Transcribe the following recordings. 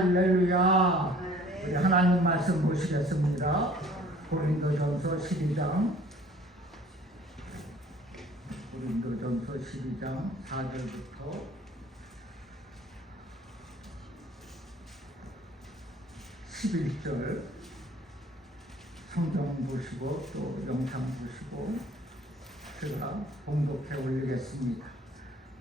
할렐루야. 우리 하나님 말씀 보시겠습니다. 고린도전서 12장 4절부터 11절 성경 보시고 또 영상 보시고 제가 봉독해 올리겠습니다.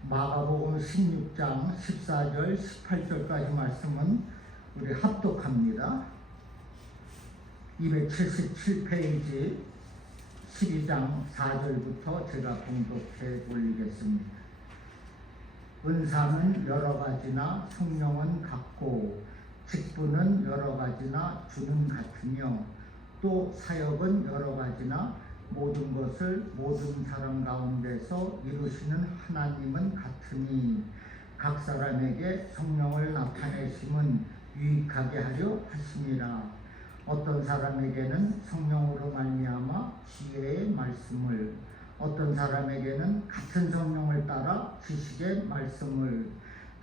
마가복음 16장 14절 18절까지 말씀은 우리 합독합니다. 277페이지 12장 4절부터 제가 봉독해 올리겠습니다. 은사는 여러 가지나 성령은 같고 직분은 여러 가지나 주는 같으며 또 사역은 여러 가지나 모든 것을 모든 사람 가운데서 이루시는 하나님은 같으니 각 사람에게 성령을 나타내심은 유익하게 하려 하심이라. 어떤 사람에게는 성령으로 말미암아 지혜의 말씀을, 어떤 사람에게는 같은 성령을 따라 지식의 말씀을,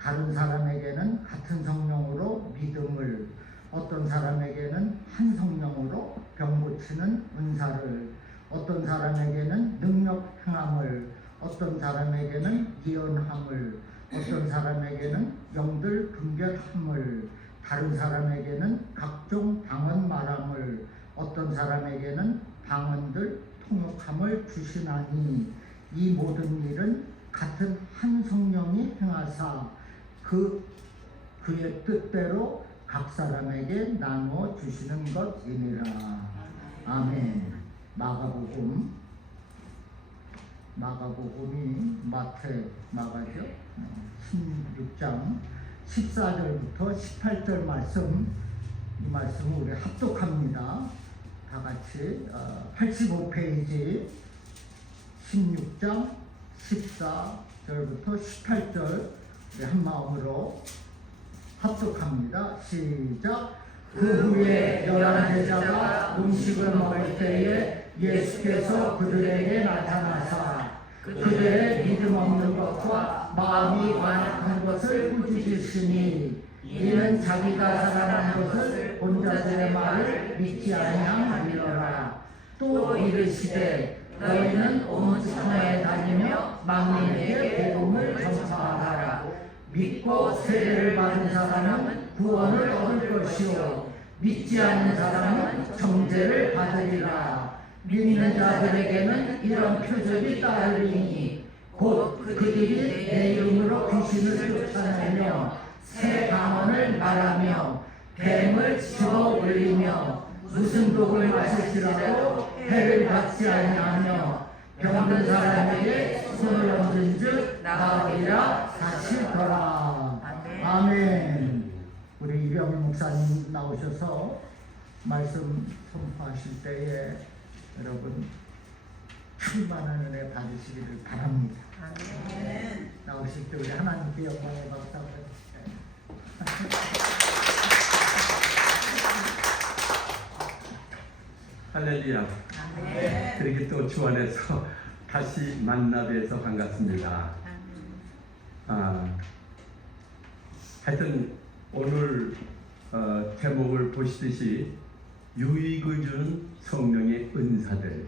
다른 사람에게는 같은 성령으로 믿음을, 어떤 사람에게는 한 성령으로 병 고치는 은사를, 어떤 사람에게는 능력 행함을, 어떤 사람에게는 예언함을, 어떤 사람에게는 영들 분별함을, 다른 사람에게는 각종 방언 말함을, 어떤 사람에게는 방언들 통역함을 주시나니 이 모든 일은 같은 한 성령이 행하사 그의 뜻대로 각 사람에게 나누어 주시는 것이니라. 아멘. 마가복음이 마가죠. 16장 14절부터 18절 말씀, 이 말씀을 우리 합독합니다. 다 같이 85페이지 16장 14절부터 18절 우리 한 마음으로 합독합니다. 시작. 그 후에 11제자가 음식을 먹을 때에 예수께서 그들에게 나타나사 그들의 믿음 없는 것과 마음이 완악한 것을 꾸짖으시니 이는 자기가 살아난 것을 본 자들의 말을 믿지 아니함이니라. 또 이르시되 너희는 온 천하에 다니며 만민에게 복음을 전파하라. 믿고 세례를 받은 사람은 구원을 얻을 것이요 믿지 않는 사람은 정죄를 받으리라. 믿는 자들에게는 이런 표적이 따르리니 곧 그들이 내 이름으로 귀신을 쫓아내며 새 방언을 말하며 뱀을 집어 올리며 무슨 독을 마실지라도 해를 받지 아니하며 병든 사람에게 손을 얹은즉 나으리라 하시더라. 아멘. 우리 이병희 목사님 나오셔서 말씀 선포하실 때에 여러분 충만한 은혜 받으시기를 바랍니다. 아멘. 나오실 때 우리 하나님께 영광의 박수 한번 해주세요. 할렐루야. 아멘. 그렇게 또 주 안에서 다시 만나 뵈서 반갑습니다. 하여튼 오늘 제목을 보시듯이 유익을 주는 성령의 은사들,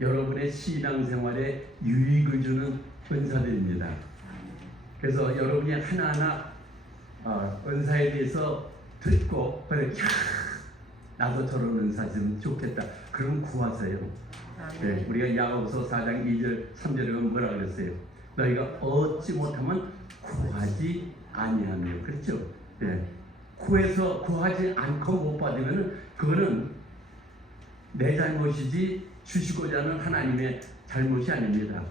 여러분의 신앙생활에 유익을 주는 은사들입니다. 그래서 여러분이 하나하나 은사에 대해서 듣고 그래, 나도 저런 은사 좀 좋겠다. 그럼 구하세요. 네, 우리가 야고보서 4장 2절 3절에 뭐라 그랬어요? 너희가 얻지 못하면 구하지 아니하며. 그렇죠? 네. 구해서 구하지 않고 못 받으면 그거는 내 잘못이지 주시고자 하는 하나님의 잘못이 아닙니다.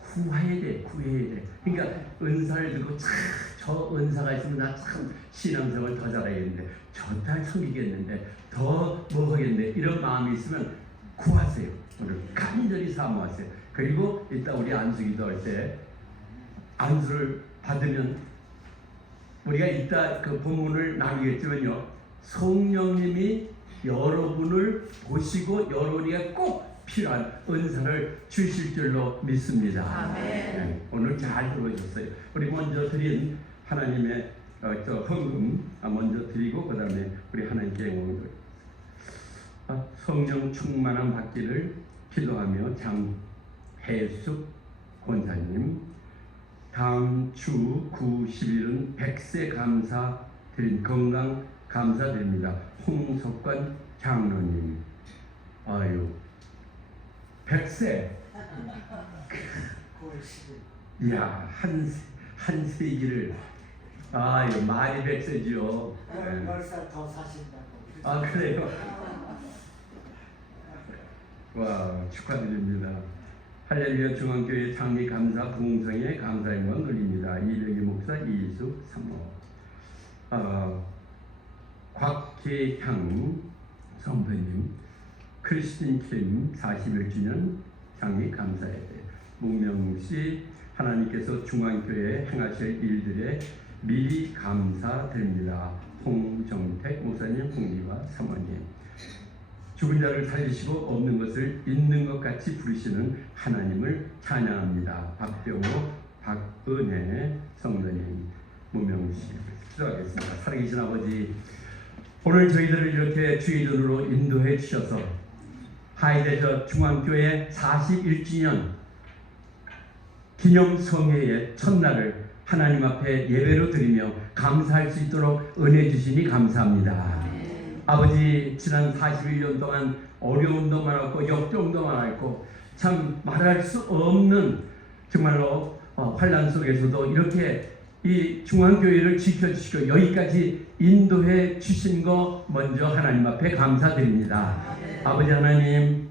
구해야 돼. 그러니까 은사를 듣고 저 은사가 있으면 나 참 신앙생활 더 잘하겠는데, 더 섬기겠는데, 더 뭐 하겠는데, 이런 마음이 있으면 구하세요. 오늘 간절히 사모하세요. 그리고 이따 우리 안수기도 할 때 안수를 받으면 우리가 이따 그 본문을 나누겠지만요, 성령님이 여러분을 보시고 여러분에게 꼭 필요한 은사를 주실 줄로 믿습니다. 아멘. 네, 오늘 잘 들어주셨어요. 우리 먼저 드린 하나님의 저 헌금 먼저 드리고 그 다음에 우리 하나님께 영광을 돌리겠습니다. 성령 충만함 받기를 기도하며 장혜숙 권사님, 다음 주 9, 10일은 100세 감사 드린 건강 감사드립니다. 홍석관 장로님, 아유 100세, 이야 한 세기를, 아유 말이 100세지요. 몇살 더 사신다고. 아 그래요? 와 축하드립니다. 할렐루야 중앙교회 창립 감사 부흥성의 감사 영광 돌립니다. 이병기 목사 이수 사모, 곽계향 선배님 크리스틴 킴 41주년 창립 감사예배. 문명씨 하나님께서 중앙교회에 행하실 일들에 미리 감사드립니다. 홍정택 목사님, 홍리와 사모님, 죽은 자를 살리시고 없는 것을 있는 것 같이 부르시는 하나님을 찬양합니다. 박병호, 박은혜 성도님, 문명씨 기도하겠습니다. 살아계신 아버지, 오늘 저희들을 이렇게 주의 전으로 인도해 주셔서 하이데저 중앙교회 41주년 기념성회의 첫날을 하나님 앞에 예배로 드리며 감사할 수 있도록 은혜 주시니 감사합니다. 아버지, 지난 41년 동안 어려움도 많았고 역경도 많았고 참 말할 수 없는 정말로 환난 속에서도 이렇게 이 중앙교회를 지켜주시고 여기까지 인도해 주신 거 먼저 하나님 앞에 감사드립니다. 아버지 하나님,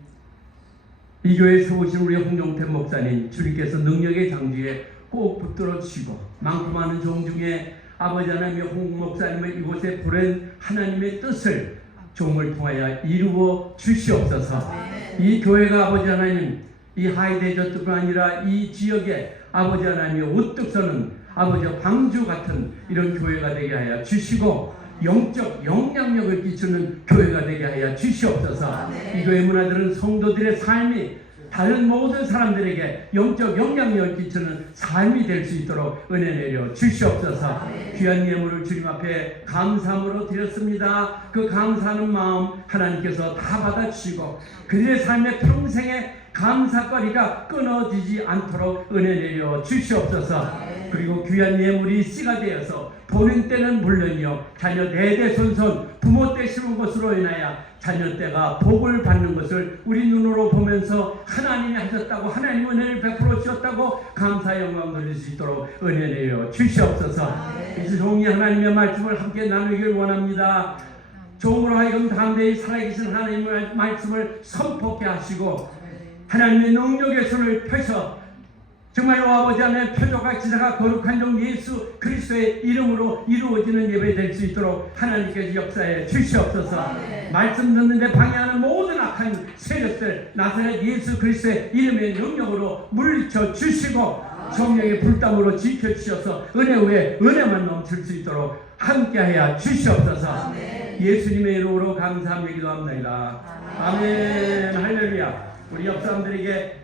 이 교회에 세우신 우리 홍종택 목사님, 주님께서 능력의 장주에 꼭 붙들어 주시고 많고 많은 종 중에 아버지 하나님의 홍 목사님을 이곳에 보낸 하나님의 뜻을 종을 통하여 이루어 주시옵소서. 이 교회가 아버지 하나님, 이 하이데저뿐만 아니라 이 지역에 아버지 하나님의 우뚝 서는 아버지 방주 같은 이런 교회가 되게 하여 주시고 영적 영향력을 끼치는 교회가 되게 하여 주시옵소서. 이 교회 문화들은 성도들의 삶이 다른 모든 사람들에게 영적 영향력을 끼치는 삶이 될 수 있도록 은혜 내려 주시옵소서. 귀한 예물을 주님 앞에 감사함으로 드렸습니다. 그 감사하는 마음 하나님께서 다 받아주시고 그들의 삶의 평생의 감사거리가 끊어지지 않도록 은혜 내려 주시옵소서. 그리고 귀한 예물이 씨가 되어서 보는 때는 물론이요 자녀 대대손손 부모 때 심은 것으로 인하여 자녀 때가 복을 받는 것을 우리 눈으로 보면서 하나님이 하셨다고, 하나님 은혜를 베풀어 주셨다고 감사 영광 돌릴 수 있도록 은혜 내려 주시옵소서. 이제 종이 하나님의 말씀을 함께 나누길 원합니다. 종으로 하여금 담대히 살아계신 하나님의 말씀을 선포케 하시고 하나님의 능력의 손을 펴서 정말로 아버지 안에 표적과 기사가 거룩한 종 예수 그리스도의 이름으로 이루어지는 예배 될 수 있도록 하나님께서 역사해 주시옵소서. 말씀 듣는데 방해하는 모든 악한 세력들 나사렛 예수 그리스도의 이름의 능력으로 물리쳐 주시고 성령의 불담으로 지켜주셔서 은혜 위에 은혜만 넘칠 수 있도록 함께하여 주시옵소서. 예수님의 이름으로 감사하며 기도합니다. 아멘. 할렐루야. 우리 옆 사람들에게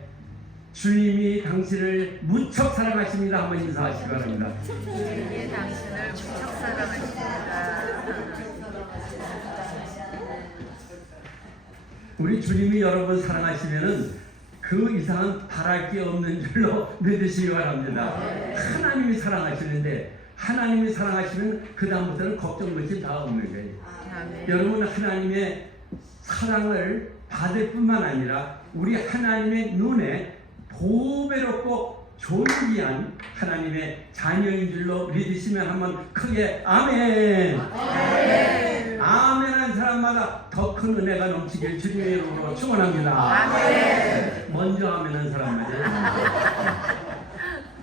주님이 당신을 무척 사랑하십니다. 한번 인사하시기 바랍니다. 주님이 당신을 무척 사랑하십니다. 우리 주님이 여러분 사랑하시면은 그 이상은 바랄 게 없는 줄로 믿으시기 바랍니다. 하나님이 사랑하시는데 하나님이 사랑하시면 그 다음부터는 걱정 것이 다 없는 거예요. 여러분 하나님의 사랑을 받을 뿐만 아니라 우리 하나님의 눈에 보배롭고 존귀한 하나님의 자녀인 줄로 믿으시면 한번 크게 아멘. 아멘. 아멘한 사람마다 더 큰 은혜가 넘치길 주님의 이름으로 축원합니다. 아멘. 먼저 아멘한 사람마다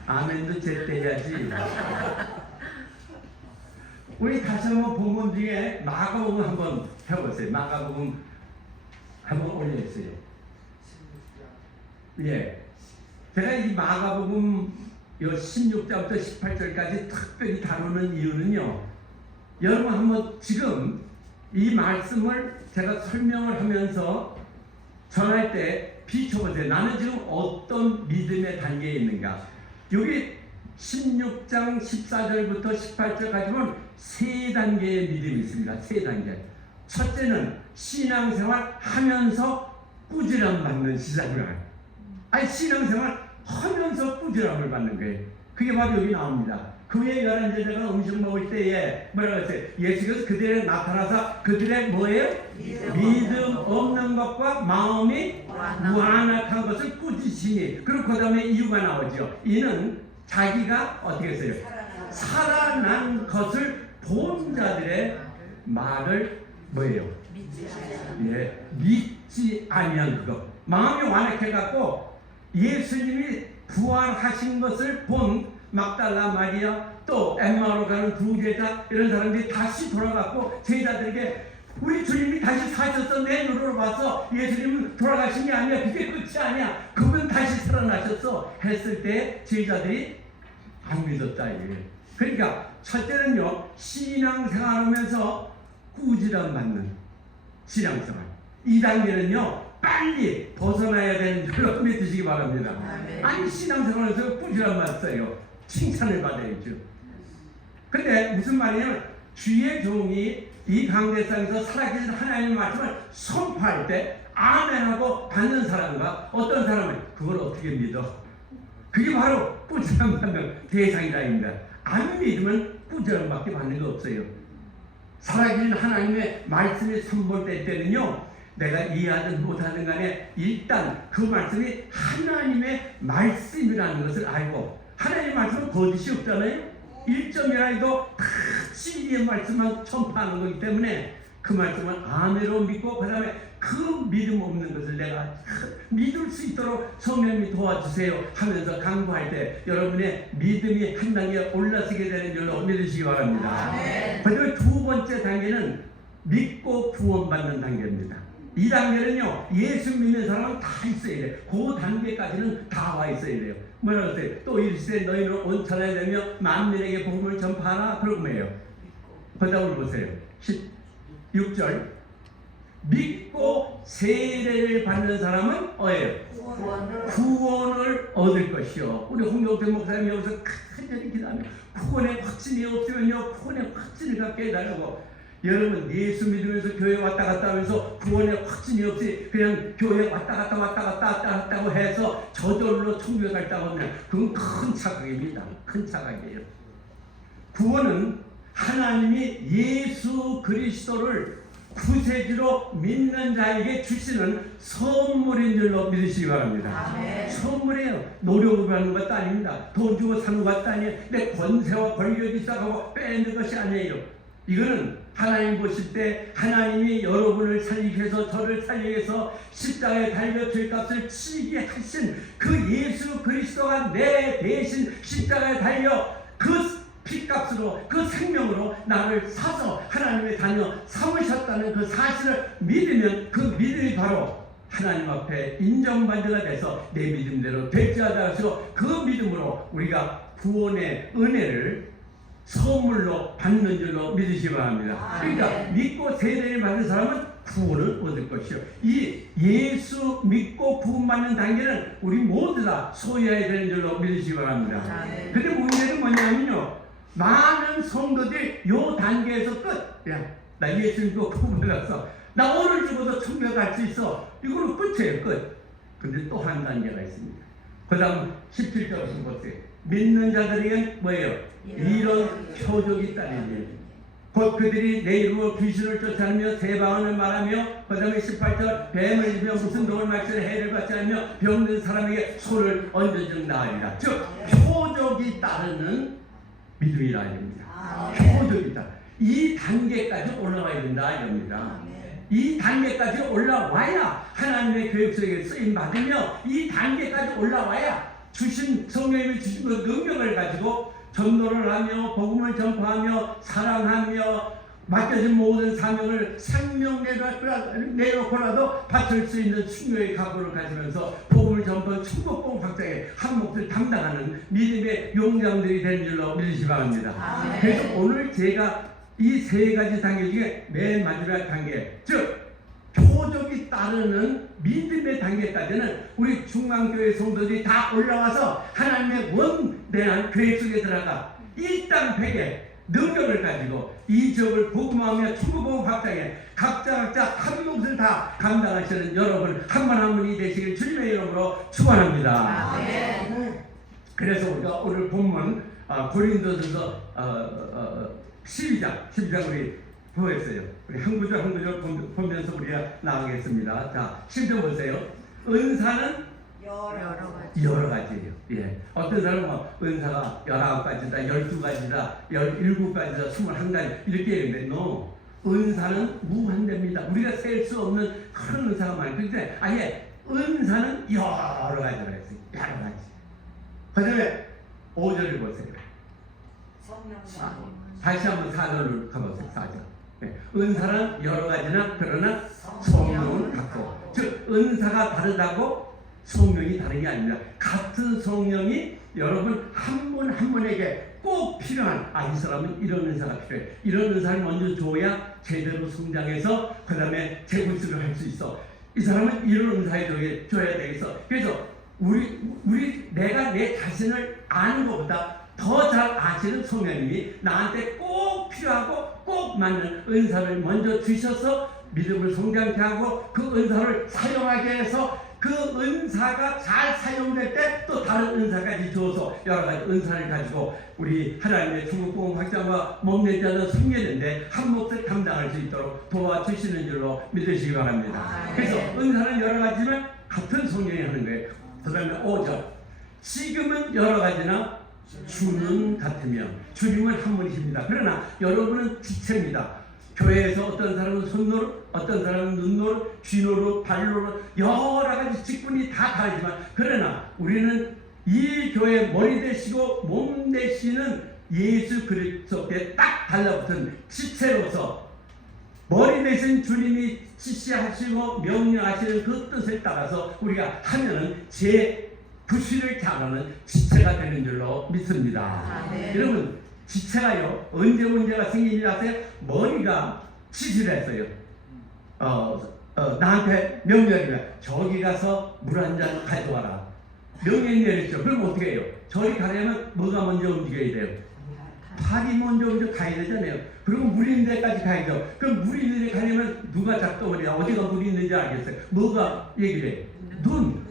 아멘도 제때 해야지. 우리 다시 한번 본문 중에 마가복음 한번 해보세요. 마가복음 한번 올려주세요. 예. 제가 이 마가복음 16장부터 18절까지 특별히 다루는 이유는요, 여러분 한번 지금 이 말씀을 제가 설명을 하면서 전할 때 비춰보세요. 나는 지금 어떤 믿음의 단계에 있는가. 여기 16장 14절부터 18절까지 보면 세 단계의 믿음이 있습니다. 세 단계. 첫째는 신앙생활 하면서 꾸지람 받는 시작을. 아니 신앙생활 하면서 꾸지람을 받는 거예요. 그게 바로 여기 나옵니다. 그의 열한 제자가 음식 먹을 때에 뭐라고 했어요? 예수께서 그들에게 나타나서 그들의 뭐예요? 믿음 없는 것과 마음이 무안악한 것을 꾸짖으시니. 그리고 그 다음에 이유가 나오죠. 이는 자기가 어떻게 했어요? 살아난 것을 본 자들의 말을 뭐예요? 믿지 아니한 그것. 마음이 완악해갖고 예수님이 부활하신 것을 본 막달라 마리아 또 엠마오로 가는 두 제자 이런 사람들이 다시 돌아갔고 제자들에게 우리 주님이 다시 사셨어. 내 눈으로 봐서 예수님은 돌아가신 게 아니야. 그게 끝이 아니야. 그분 다시 살아나셨어. 했을 때 제자들이 안 믿었다 이거예요. 그러니까 첫째는요, 신앙생활하면서 꾸지람 받는 신앙생활. 2단계는요 빨리 벗어나야 되는 줄로 믿으시기 바랍니다. 아니 신앙생활에서 꾸지람 받았어요. 칭찬을 받아야죠. 근데 무슨 말이냐면 주의 종이 이 강대상에서 살아계신 하나님의 말씀을 선포할 때 아멘하고 받는 사람과 어떤 사람은 그걸 어떻게 믿어? 그게 바로 꾸지람 받는 대상이라입니다. 안 믿으면 꾸지람 밖에 받는 거 없어요. 살아계신 하나님의 말씀이 선포될 때는요, 내가 이해하든 못하든 간에 일단 그 말씀이 하나님의 말씀이라는 것을 알고, 하나님의 말씀은 거짓이 없잖아요. 1점이라도 다 진리의 말씀만 전파하는 거기 때문에 그 말씀은 아멘으로 믿고 그 다음에 그 믿음 없는 것을 내가 믿을 수 있도록 성령님이 도와주세요 하면서 강구할 때 여러분의 믿음이 한 단계 올라서게 되는 줄로 믿으시기 바랍니다. 그 다음에 두 번째 단계는 믿고 구원받는 단계입니다. 이 단계는요, 예수 믿는 사람은 다 있어야 돼요. 그 단계까지는 다 와 있어야 돼요. 뭐라고 했어요? 또 이르시되 너희는 온천하게 되며 만민에게 복음을 전파하라. 그러고 뭐예요? 그 다음을 보세요. 16절. 믿고 세례를 받는 사람은 뭐예요? 구원을 얻을 것이요. 우리 홍영태 목사님이 여기서 간절히 기도하며 구원의 확신이 없으면요, 구원의 확신을 갖게 해달라고. 여러분 예수 믿으면서 교회 왔다 갔다 하면서 구원의 확신이 없이 그냥 교회 왔다 갔다고 해서 저절로 천국에 갈다고 하면 그건 큰 착각입니다. 큰 착각이에요. 구원은 하나님이 예수 그리스도를 구세주로 믿는 자에게 주시는 선물인 줄로 믿으시기 바랍니다. 선물이에요. 노력을 받는 것도 아닙니다. 돈 주고 사는 것도 아니에요. 내 권세와 권력이 있다고 빼는 것이 아니에요. 이거는 하나님 보실 때 하나님이 여러분을 살리기 위해서 저를 살리기 위해서 십자가에 달려 죄값을 치게 하신 그 예수 그리스도가 내 대신 십자가에 달려 그 피값으로 그 생명으로 나를 사서 하나님의 자녀 삼으셨다는 그 사실을 믿으면 그 믿음이 바로 하나님 앞에 인정받는 자 돼서 내 믿음대로 될지어다 해서 그 믿음으로 우리가 구원의 은혜를 선물로 받는 줄로 믿으시기 바랍니다. 그러니까 믿고 세례를 받는 사람은 구원을 얻을 것이요. 이 예수 믿고 구원받는 단계는 우리 모두 다 소유해야 되는 줄로 믿으시기 바랍니다. 근데 문제는 뭐냐면요, 많은 성도들이 요 단계에서 끝. 야, 나 예수 믿고 구원받았어. 나 오늘 죽어도 천국에 갈 수 있어. 이거는 끝이에요, 끝. 근데 또 한 단계가 있습니다. 그 다음 17절에서 보세요. 믿는 자들에게는 뭐예요? 이런 표적이 있다니. 곧 그들이 내 이름으로 귀신을 쫓아내며 세방언을 말하며, 그 다음에 18절 뱀을 입며 무슨 독을 마시는 해를 받지 않으며 병든 사람에게 손을 얹어준 나으리라. 즉 표적이 따르는 믿음이라 합니다. 표적이다. 이 단계까지 올라와야 된다 이겁니다. 이 단계까지 올라와야 하나님의 교육 속에 쓰임 받으며 이 단계까지 올라와야 주신 성령님이 주신 그 능력을 가지고 전도를 하며 복음을 전파하며 사랑하며 맡겨진 모든 사명을 생명 내놓고라도 바칠 수 있는 충격의 각오를 가지면서 복음을 전파하는 충격봉 박사의 한 몫을 담당하는 믿음의 용장들이 되는 줄로 믿으시기 바랍니다. 그래서 오늘 제가 이 세 가지 단계 중에 맨 마지막 단계, 즉 표적이 따르는 믿음의 단계까지는 우리 중앙교회 성도들이 다 올라와서 하나님의 원대한 교회 속에 들어가 이 땅 백에 능력을 가지고 이 지역을 복음하며 천국복음 확장해 각자 한 몫을 다 감당하시는 여러분 한 분 한 분이 되시길 주님의 이름으로 축원합니다. 그래서 우리가 오늘 본문 고린도전서 12장 우리 보였어요. 우리 한 구절 보면서 우리가 나가겠습니다. 자, 10절 보세요. 은사는 여러 가지예요. 예. 어떤 사람은 은사가 19가지다, 12가지다, 17가지다, 21가지 이렇게 얘기하는데 no. 은사는 무한대입니다. 우리가 셀 수 없는 그런 은사가 많아요. 그런데 아예 은사는 여러 가지라 했어요. 여러 가지. 그 다음에 5절을 보세요. 다시 한번 4절로 가보세요. 4절. 네. 은사는 여러 가지나 그러나 성령은 같고, 즉 은사가 다르다고 성령이 다른 게 아닙니다. 같은 성령이 여러분 한 분 한 분에게 꼭 필요한 이 사람은 이런 은사가 필요해. 이런 은사를 먼저 줘야 제대로 성장해서 그 다음에 재구실을 할 수 있어. 이 사람은 이런 은사에 줘야 되겠어. 그래서 내가 내 자신을 아는 것보다 더 잘 아시는 성령님이 나한테 꼭 필요하고 꼭 맞는 은사를 먼저 주셔서 믿음을 성장케 하고 그 은사를 사용하게 해서 그 은사가 잘 사용될 때 또 다른 은사까지 주어서 여러 가지 은사를 가지고 우리 하나님의 천국복음 확장과 몸내지 않는 성례인데 한 몫을 감당할 수 있도록 도와주시는 줄로 믿으시기 바랍니다. 그래서 은사는 여러 가지지만 같은 성령이 하는 거예요. 그 다음에 5절 지금은 여러 가지나 주는 같으며 주님은 한 분이십니다. 그러나 여러분은 지체입니다. 교회에서 어떤 사람은 손노릇, 어떤 사람은 눈노릇, 쥐노릇, 발노릇 여러 가지 직분이 다 다르지만 그러나 우리는 이 교회의 머리 되시고 몸 되시는 예수 그리스도께 딱 달라붙은 지체로서 머리 되신 주님이 지시하시고 명령하시는 그 뜻에 따라서 우리가 하면은 제 부실을 잘하는 지체가 되는 줄로 믿습니다. 여러분 지체가요 언제 문제가 생기는지 아세요? 머리가 지질했어요. 나한테 명령이야. 저기 가서 물 한 잔 가져와라. 명령이 내렸죠. 그럼 어떻게 해요? 저리 가려면 뭐가 먼저 움직여야 돼요? 팔이 먼저 가야 되잖아요. 그리고 물 있는 데까지 가야죠. 그럼 물 있는 데 가려면 누가 작동을 어디가 물이 있는지 알겠어요? 뭐가 얘기를 해요?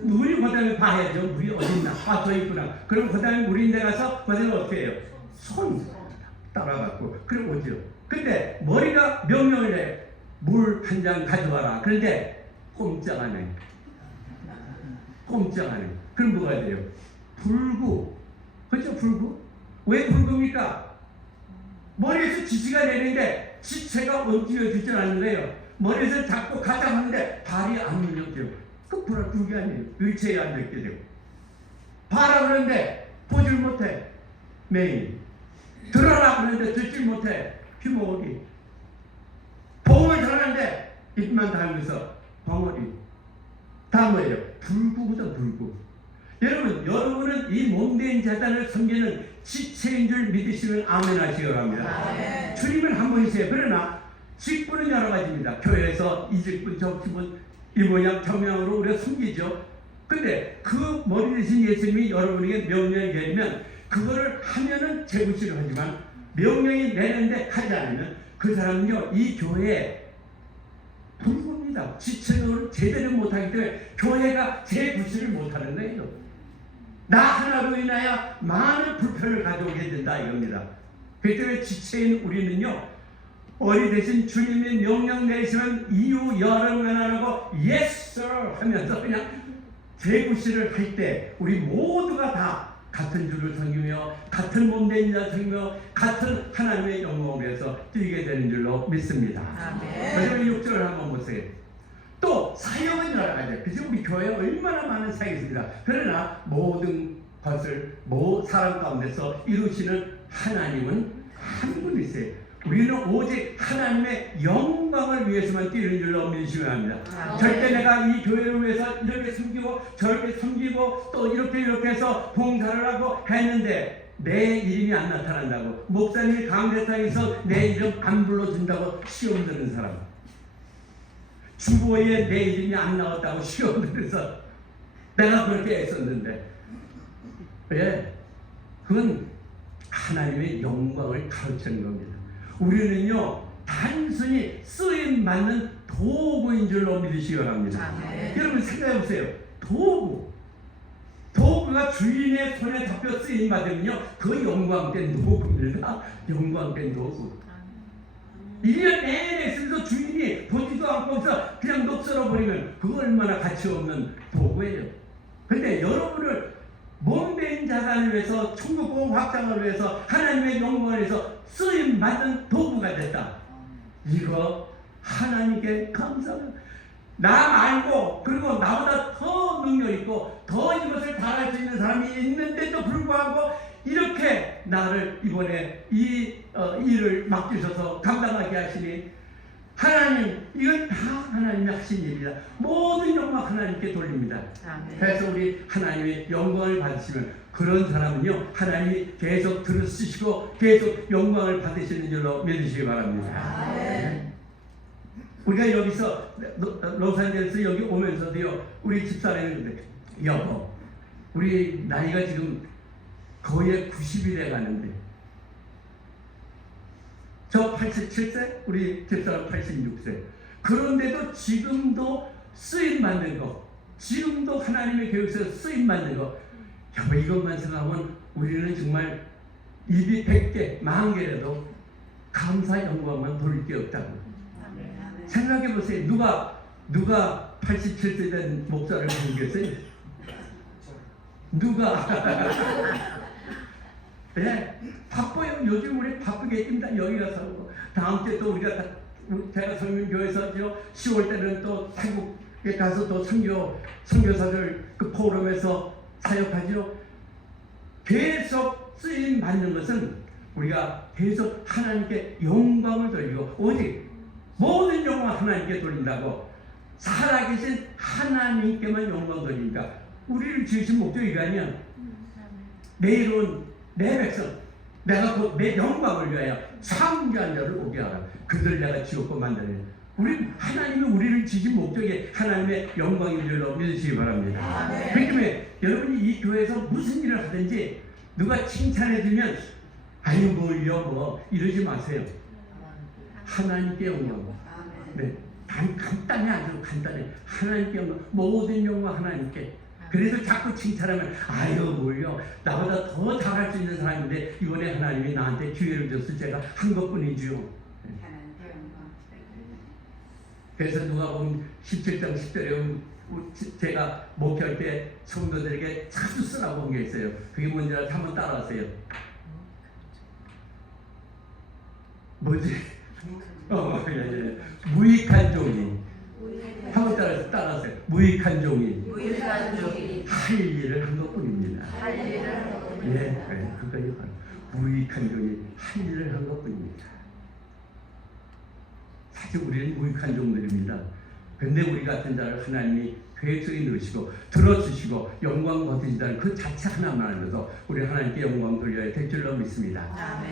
눈이 그 다음에 봐야죠. 물이 어디 있나? 저 있구나. 그럼 그 다음에 물이 있는 데 가서 그 다음에 어떻게 해요? 손 따라갖고 그럼 오죠. 근데 머리가 명령을 해. 물 한 잔 가져와라. 그런데 꼼짝 안 해. 그럼 뭐가 돼요? 불구. 그렇죠? 불구. 왜 불구입니까? 머리에서 지시가 내리는데 지체가 움직여지지 않는 거예요. 머리에서 잡고 가자 하는데 발이 안 움직여요. 그 불이 아니에요. 의체에 안 있게 되고. 봐라 그러는데 보질 못해. 매일. 들어라 그러는데 듣질 못해. 귀모으기. 봉을 들었는데 입만 달면서 벙어리. 다 뭐예요? 불구보다 불구. 여러분은 이 몸된 재단을 섬기는 지체인 줄 믿으시면 아멘 하시기 바랍니다. 주님은 한 분이세요. 그러나 직분은 여러 가지입니다. 교회에서 이 직분 저 직분 이 모양 저 모양으로 우리가 섬기죠. 근데 그 머리 대신 예수님이 여러분에게 명령이 내리면 그거를 하면은 재구실을 하지만 명령이 내는데 하지 않으면 그 사람은요 이 교회에 불구입니다. 지체를 제대로 못하기 때문에 교회가 재구실을 못하는 거예요. 나 하나로 인하여 많은 불편을 가져오게 된다 이겁니다. 그렇기 때문에 지체인 우리는요 어리 대신 주님이 명령 내리시면 이유 여러분 안 하고 yes sir 하면서 그냥 재구실을 할 때 우리 모두가 다 같은 주를 섬기며 같은 몸된 자 섬기며 같은 하나님의 영광을 위해서 뛰게 되는 줄로 믿습니다. 그리고 6절을 한번 보세요. 또 사역은 여러 가지예요. 그래서 우리 교회에 얼마나 많은 사역이 있습니다. 그러나 모든 것을 사람 가운데서 이루시는 하나님은 한 분이세요. 우리는 오직 하나님의 영광을 위해서만 뛰는 줄로 믿으시기 바랍니다. 절대 내가 이 교회를 위해서 이렇게 섬기고 저렇게 섬기고 또 이렇게 해서 봉사를 하고 했는데 내 이름이 안 나타난다고 목사님이 강대상에서 내 이름 안 불러준다고 시험 드는 사람 주보에 내 이름이 안 나왔다고 시험들에서 내가 그렇게 애썼는데 왜? 그건 하나님의 영광을 가르치는 겁니다. 우리는요 단순히 쓰임 받는 도구인 줄로 믿으시기 바랍니다. 여러분 생각해 보세요. 도구가 주인의 손에 잡혀 쓰임 받으면요 그 영광된 도구입니다. 영광된 도구. 1년 내내 쓰면서 주인이 보지도 않고 없어 그냥 녹슬어 버리면 그거 얼마나 가치 없는 도구예요. 그런데 여러분을 몸된 자간을 위해서 천국복음 확장을 위해서 하나님의 영광을 위해서 쓰임 받는 도구가 됐다. 이거 하나님께 감사합니다. 나 말고 그리고 나보다 더 능력 있고 더 이것을 잘할 수 있는 사람이 있는데도 불구하고 이렇게 나를 이번에 이 일을 맡기셔서 감당하게 하시니 하나님 이건 다 하나님이 하신 일이다. 모든 영광 하나님께 돌립니다. 그래서 우리 하나님의 영광을 받으시면 그런 사람은요 하나님이 계속 들으시고 계속 영광을 받으시는 줄로 믿으시기 바랍니다. 우리가 여기서 로스앤젤레스 여기 오면서도요 우리 집사람이 여보 우리 나이가 지금 거의 90이 돼 가는데 저 87세 우리 집사람 86세 그런데도 지금도 쓰임 받는 거 지금도 하나님의 교육에서 쓰임 받는 거 여보 이것만 생각하면 우리는 정말 입이 100개 10,000개라도 감사 영광만 돌릴 게 없다고 생각해 보세요. 누가 87세 된 목사를 모르겠어요? 누가? 네, 바빠요. 요즘 우리 바쁘게 입니다. 여기 가서 다음 주에 또 우리가 제가 성민교회에서 10월 때는 또 태국에 가서 또 선교사들 그 포럼에서 사역하죠. 계속 쓰임 받는 것은 우리가 계속 하나님께 영광을 돌리고 오직 모든 영광 하나님께 돌린다고 살아계신 하나님께만 영광 돌리니까 우리를 지으신 목적이 이거 아니야. 내일은 내 백성 내가 곧 내 영광을 위하여 창조한 자를 오게 하라. 그들 내가 지었고 만드네. 우리 하나님이 우리를 지으신 목적이 하나님의 영광인 줄로 믿으시기 바랍니다. 그렇기 때문에 여러분이 이 교회에서 무슨 일을 하든지 누가 칭찬해주면 아유 뭘요 뭐 이러지 마세요. 하나님께 영광. 네, 간단해 아주 간단해. 하나님께 영광. 모든 영광 하나님께. 그래서 자꾸 칭찬하면 아유 뭘요 나보다 더 잘할 수 있는 사람인데 이번에 하나님이 나한테 기회를 줬을 제가 한 것뿐이지요. 그래서 누가 보면 17장 10절에 제가 목회할 때 성도들에게 자주 쓰라고 한 게 있어요. 그게 뭔지 알아서 한번 따라하세요. 뭐지? 예. 무익한 종이. 한번 따라하세요. 무익한 종이. 할 일을 한 것뿐입니다. 예, 그거요. 무익한 종이 할 일을 한 것뿐입니다. 사실 우리는 무익한 종들입니다. 근데 우리 같은 자를 하나님이 계획속에 넣으시고 들어주시고 영광 받으신다는 그 자체 하나만으로도 우리 하나님께 영광 돌려야 될 줄로 믿습니다.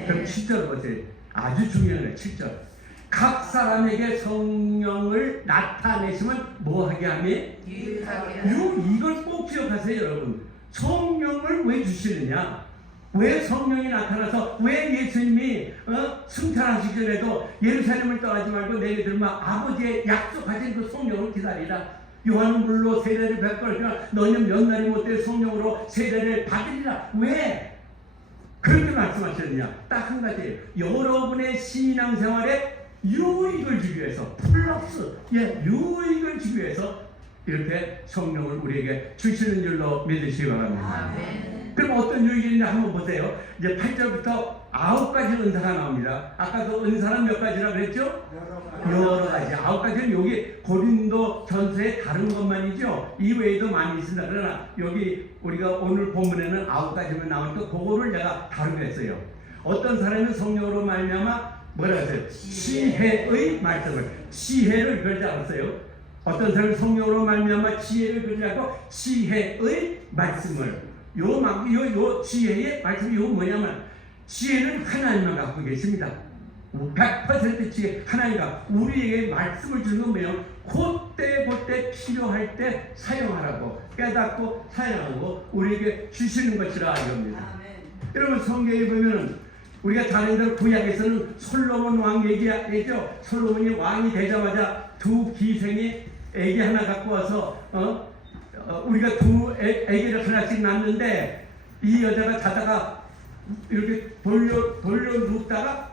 그럼 7절 보세요. 아주 중요한 거예요. 7절. 각 사람에게 성령을 나타내시면 뭐하게 하며? 이걸 꼭 기억하세요 여러분. 성령을 왜 주시느냐? 왜 성령이 나타나서 왜 예수님이 승천하시더라도 예루살렘을 떠나지 말고 내게들만 아버지의 약속하신 그 성령을 기다리라. 요한은 물로 세례를 베풀었으나 너희는 몇 날이 못돼 성령으로 세례를 받으리라. 왜 그렇게 말씀하셨느냐? 딱 한 가지예요. 여러분의 신앙생활에 유익을 주기 위해서 플러스 유익을 주기 위해서 이렇게 성령을 우리에게 주시는 줄로 믿으시기 바랍니다. 그럼 어떤 유익이 있냐 한번 보세요. 이제 8절부터 9가지 은사가 나옵니다. 아까 그 은사는 몇 가지라 그랬죠? 여러 가지. 9가지는 여기 고린도 전서에 다른 것만이죠. 이 외에도 많이 있습니다. 그러나 여기 우리가 오늘 본문에는 9가지만 나오니까 그거를 내가 다루게 했어요. 어떤 사람은 성령으로 말미암아 뭐라 했어요? 지혜의 말씀을. 지혜를 그러지 않았어요. 어떤 사람은 성령으로 말미암아 지혜를 그러지 않고 지혜의 말씀을. 요 지혜의 말씀이 요 뭐냐면 지혜는 하나님만 갖고 계십니다. 100% 지혜 하나님과 우리에게 말씀을 주는 건 뭐냐면 곧 그때 필요할 때 사용하라고 깨닫고 사용하고 우리에게 주시는 것이라 이겁니다. 여러분 성경에 보면은 우리가 다른 대로 구약에서는 솔로몬 왕 얘기죠. 솔로몬이 왕이 되자마자 두 기생이 애기 하나 갖고 와서 우리가 두 애기를 하나씩 낳는데 이 여자가 자다가 이렇게 돌려 눕다가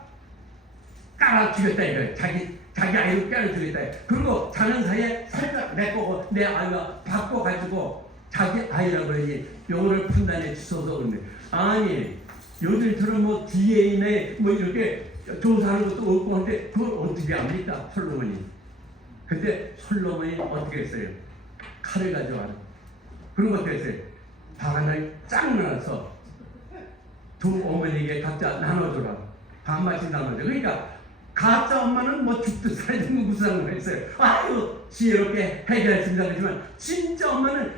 깔아 죽였다 이거예요. 자기 아이를 깔아 죽였다. 그리고 자는 사이에 살짝 내 아이가 바꿔가지고 자기 아이라고 그러니 요거를 판단해 주셔서 그런데 아니 요즘처럼 뭐 DNA 뭐 이렇게 조사하는 것도 없고 한데 그걸 어떻게 합니까 솔로몬이? 근데 솔로몬이 어떻게 했어요? 칼을 가져와요. 그런 거 어떻게 했어요? 밥 하나를 쫙 나눠서 두 어머니에게 각자 나눠주라. 반반씩 나눠줘. 그러니까 가짜 엄마는 뭐 죽듯 살든 무슨 상관있어요. 아유 지혜롭게 해결했습니다. 그렇지만 진짜 엄마는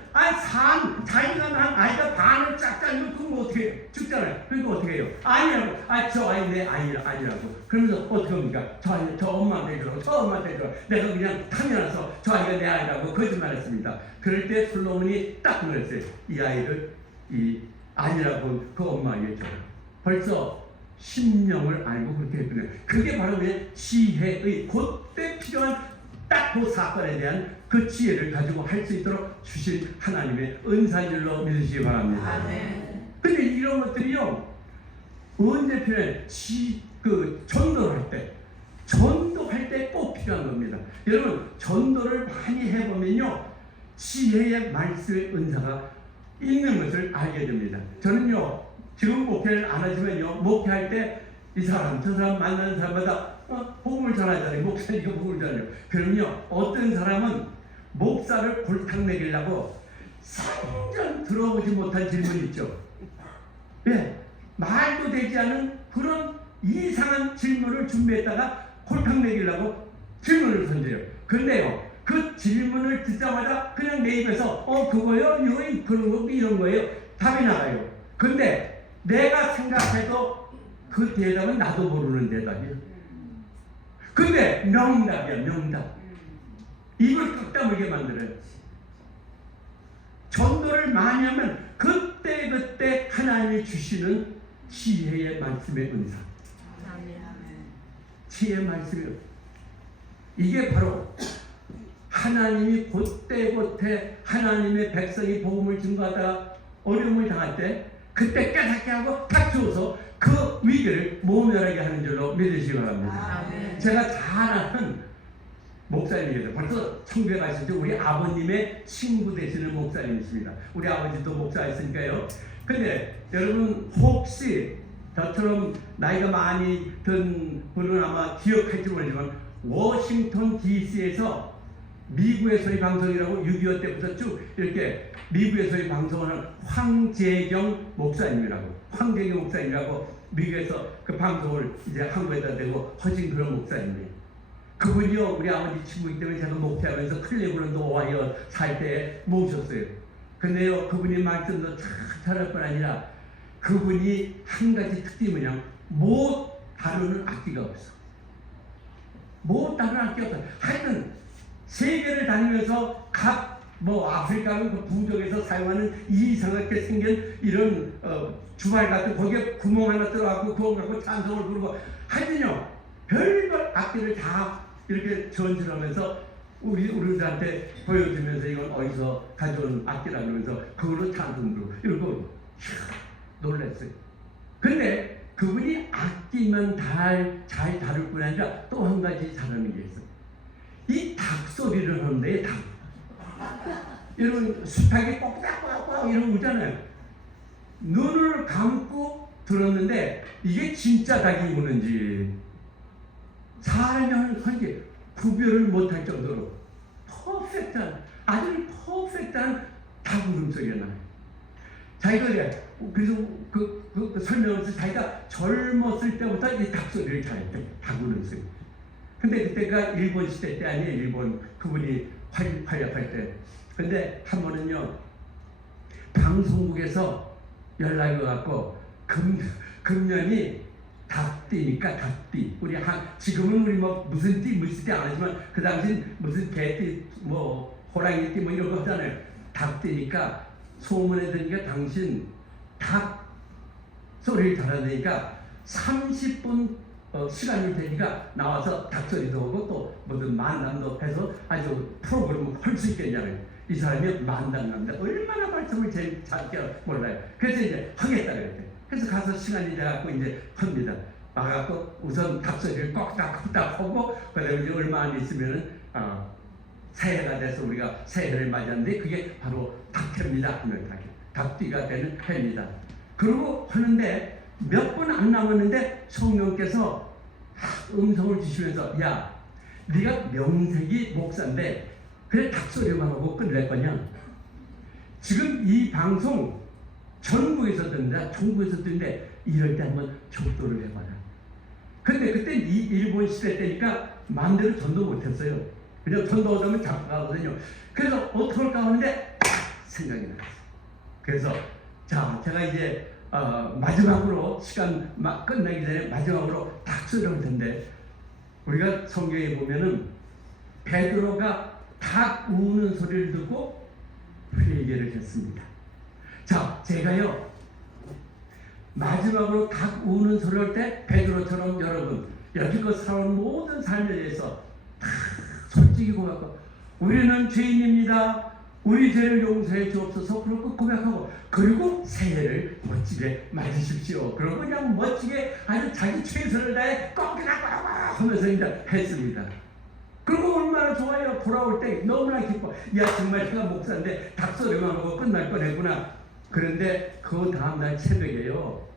자기가 낳은 아이가 반을 쫙 잘리면 그럼 어떻게 해요? 죽잖아요. 그러니까 어떻게 해요? 아니라고. 저 아이 내 아니라고. 그러면서 어떻게 합니까? 저 엄마한테 주라고. 저 엄마한테 주라고. 내가 그냥 탐내놔서 저 아이가 내 아이라고 거짓말했습니다. 그럴 때 솔로몬이 딱 그랬어요. 이 아이를 이 아니라고 그 엄마에게 줘요. 벌써 심령을 알고 그렇게 했거든요. 그게 바로 지혜의 그때 필요한 딱 그 사건에 대한 그 지혜를 가지고 할 수 있도록 주신 하나님의 은사인 줄로 믿으시기 바랍니다. 근데 이런 것들이요 언제 필요해? 전도할 때 꼭 필요한 겁니다. 여러분 전도를 많이 해보면요 지혜의 말씀의 은사가 있는 것을 알게 됩니다. 저는요 지금 목회를 안 하지만요 목회할 때 이 사람 저 사람 만나는 사람마다 복음을 전하잖아요. 목사니까 복음을 전하죠. 그럼요 어떤 사람은 목사를 골탕 먹이려고 생전 들어보지 못한 질문이 있죠. 말도 되지 않은 그런 이상한 질문을 준비했다가 골탕 먹이려고 질문을 던져요. 근데요 그 질문을 듣자마자 그냥 내 입에서 그거요 이거 그런 거 이런 거예요 답이 나가요. 근데 내가 생각해도 그 대답은 나도 모르는 대답이에요. 근데 명답이야 명답. 입을 뚝 다물게 만들어요. 전도를 많이 하면 그때 하나님이 주시는 지혜의 말씀의 은사. 지혜의 말씀의 은사. 이게 바로 하나님이 그때 하나님의 백성이 복음을 증거하다가 어려움을 당할 때 그때 깨닫게 하고 탁 주어서 그 위기를 모면하게 하는 줄로 믿으시기 바랍니다. 제가 잘 아는 목사님이에요. 벌써 천국에 가실 때 우리 아버님의 친구 되시는 목사님이십니다. 우리 아버지도 목사였으니까요. 근데 여러분 혹시 저처럼 나이가 많이 든 분은 아마 기억할지 모르지만 워싱턴 DC에서 미국에서의 방송이라고 6.25 때부터 쭉 이렇게 미국에서의 방송을 하는 황재경 목사님이라고 미국에서 그 방송을 이제 한국에다 대고 하신 그런 목사님이에요. 그분이요 우리 아버지 친구이기 때문에 제가 목회하면서 클리브랜드 오하이오 살 때 모셨어요. 근데요 그분이 말씀도 잘할 뿐 아니라 그분이 한 가지 특징이 뭐냐면 못 다루는 악기가 없어. 못 다루는 악기가 없어. 하여튼 세계를 다니면서 각 아프리카는 그 부족에서 사용하는 이상하게 생긴 이런 주발 같은 거기에 구멍 하나 들어가고 그거 갖고 찬송을 부르고 하여튼요 별별 악기를 다 이렇게 전술하면서 우리들한테 보여주면서 이건 어디서 가져온 악기라 그러면서 그걸로 찬송 부르고 이러고 놀랐어요. 근데 그분이 악기만 잘 다룰 뿐 아니라 또 한 가지 잘하는 게 있어요. 이 닭소리를 하는데 닭. 여러분 수탉이 꼭딱꼭딱 이러고 오잖아요. 눈을 감고 들었는데 이게 진짜 닭이 우는지 사람이 하는 게 구별을 못할 정도로 아주 퍼펙트한 닭 울음소리가 나요. 자기가 그래서 그 설명을 자기가 젊었을 때부터 이 닭소리를 잘했대. 닭 울음소리. 근데 그때가 일본 시대 때 아니에요. 일본 그분이 활약할 때. 근데 한 번은요 방송국에서 연락이 왔고 금년이 닭 닭띠니까 닭띠. 지금은 우리 뭐 무슨 띠 안 하지만 그 당시 무슨 개띠 뭐 호랑이띠 뭐 이런 거 하잖아요. 닭띠니까 소문에 드니까 당신 닭 소리를 잘하니까 30분 시간이 되니까 나와서 닭소리도 하고 또 무슨 만담도 해서 아주 프로그램을 할 수 있겠냐는 이 사람이 만담납니다. 얼마나 말씀을 제일 잘 몰라요. 그래서 이제 하겠다 그랬대. 그래서 가서 시간이 돼갖고 이제 합니다. 와갖고 우선 닭소리를 꼭딱꼭딱 하고 그다음에 이제 얼마 안 있으면은 새해가 돼서 우리가 새해를 맞이하는데 그게 바로 닭해입니다. 닭띠가 되는 해입니다. 그러고 하는데 몇 분 안 남았는데 성령께서 음성을 주시면서 야 네가 명색이 목사인데 그래 닭소리만 하고 끝낼 거냐. 지금 이 방송 전국에서 듣는다. 전국에서 듣는데 이럴 때 한번 족도를 해봐라. 근데 그때 이 일본 시대 때니까 마음대로 전도 못했어요. 그냥 전도하자면 잡혀가거든요. 그래서 어떻게 할까 하는데 생각이 났어요. 그래서 자 제가 이제 마지막으로 시간 끝나기 전에 마지막으로 닭소리를 할 텐데 우리가 성경에 보면은 베드로가 닭 우는 소리를 듣고 회개를 했습니다. 자 제가요 마지막으로 닭 우는 소리를 할 때 베드로처럼 여러분 여지껏 살아온 모든 삶에 대해서 다 솔직히 고백하고 우리는 죄인입니다. 우리 죄를 용서해 주옵소서. 그렇게 고백하고 그리고 새해를 멋지게 맞으십시오. 그리고 그냥 멋지게 아주 자기 최선을 다해 꺾이라고 하면서 이제 했습니다. 그리고 얼마나 좋아요. 돌아올 때 너무나 기뻐. 야 정말 내가 목사인데 닭소리만 하고 끝날 뻔했구나. 그런데 그 다음날 새벽에요.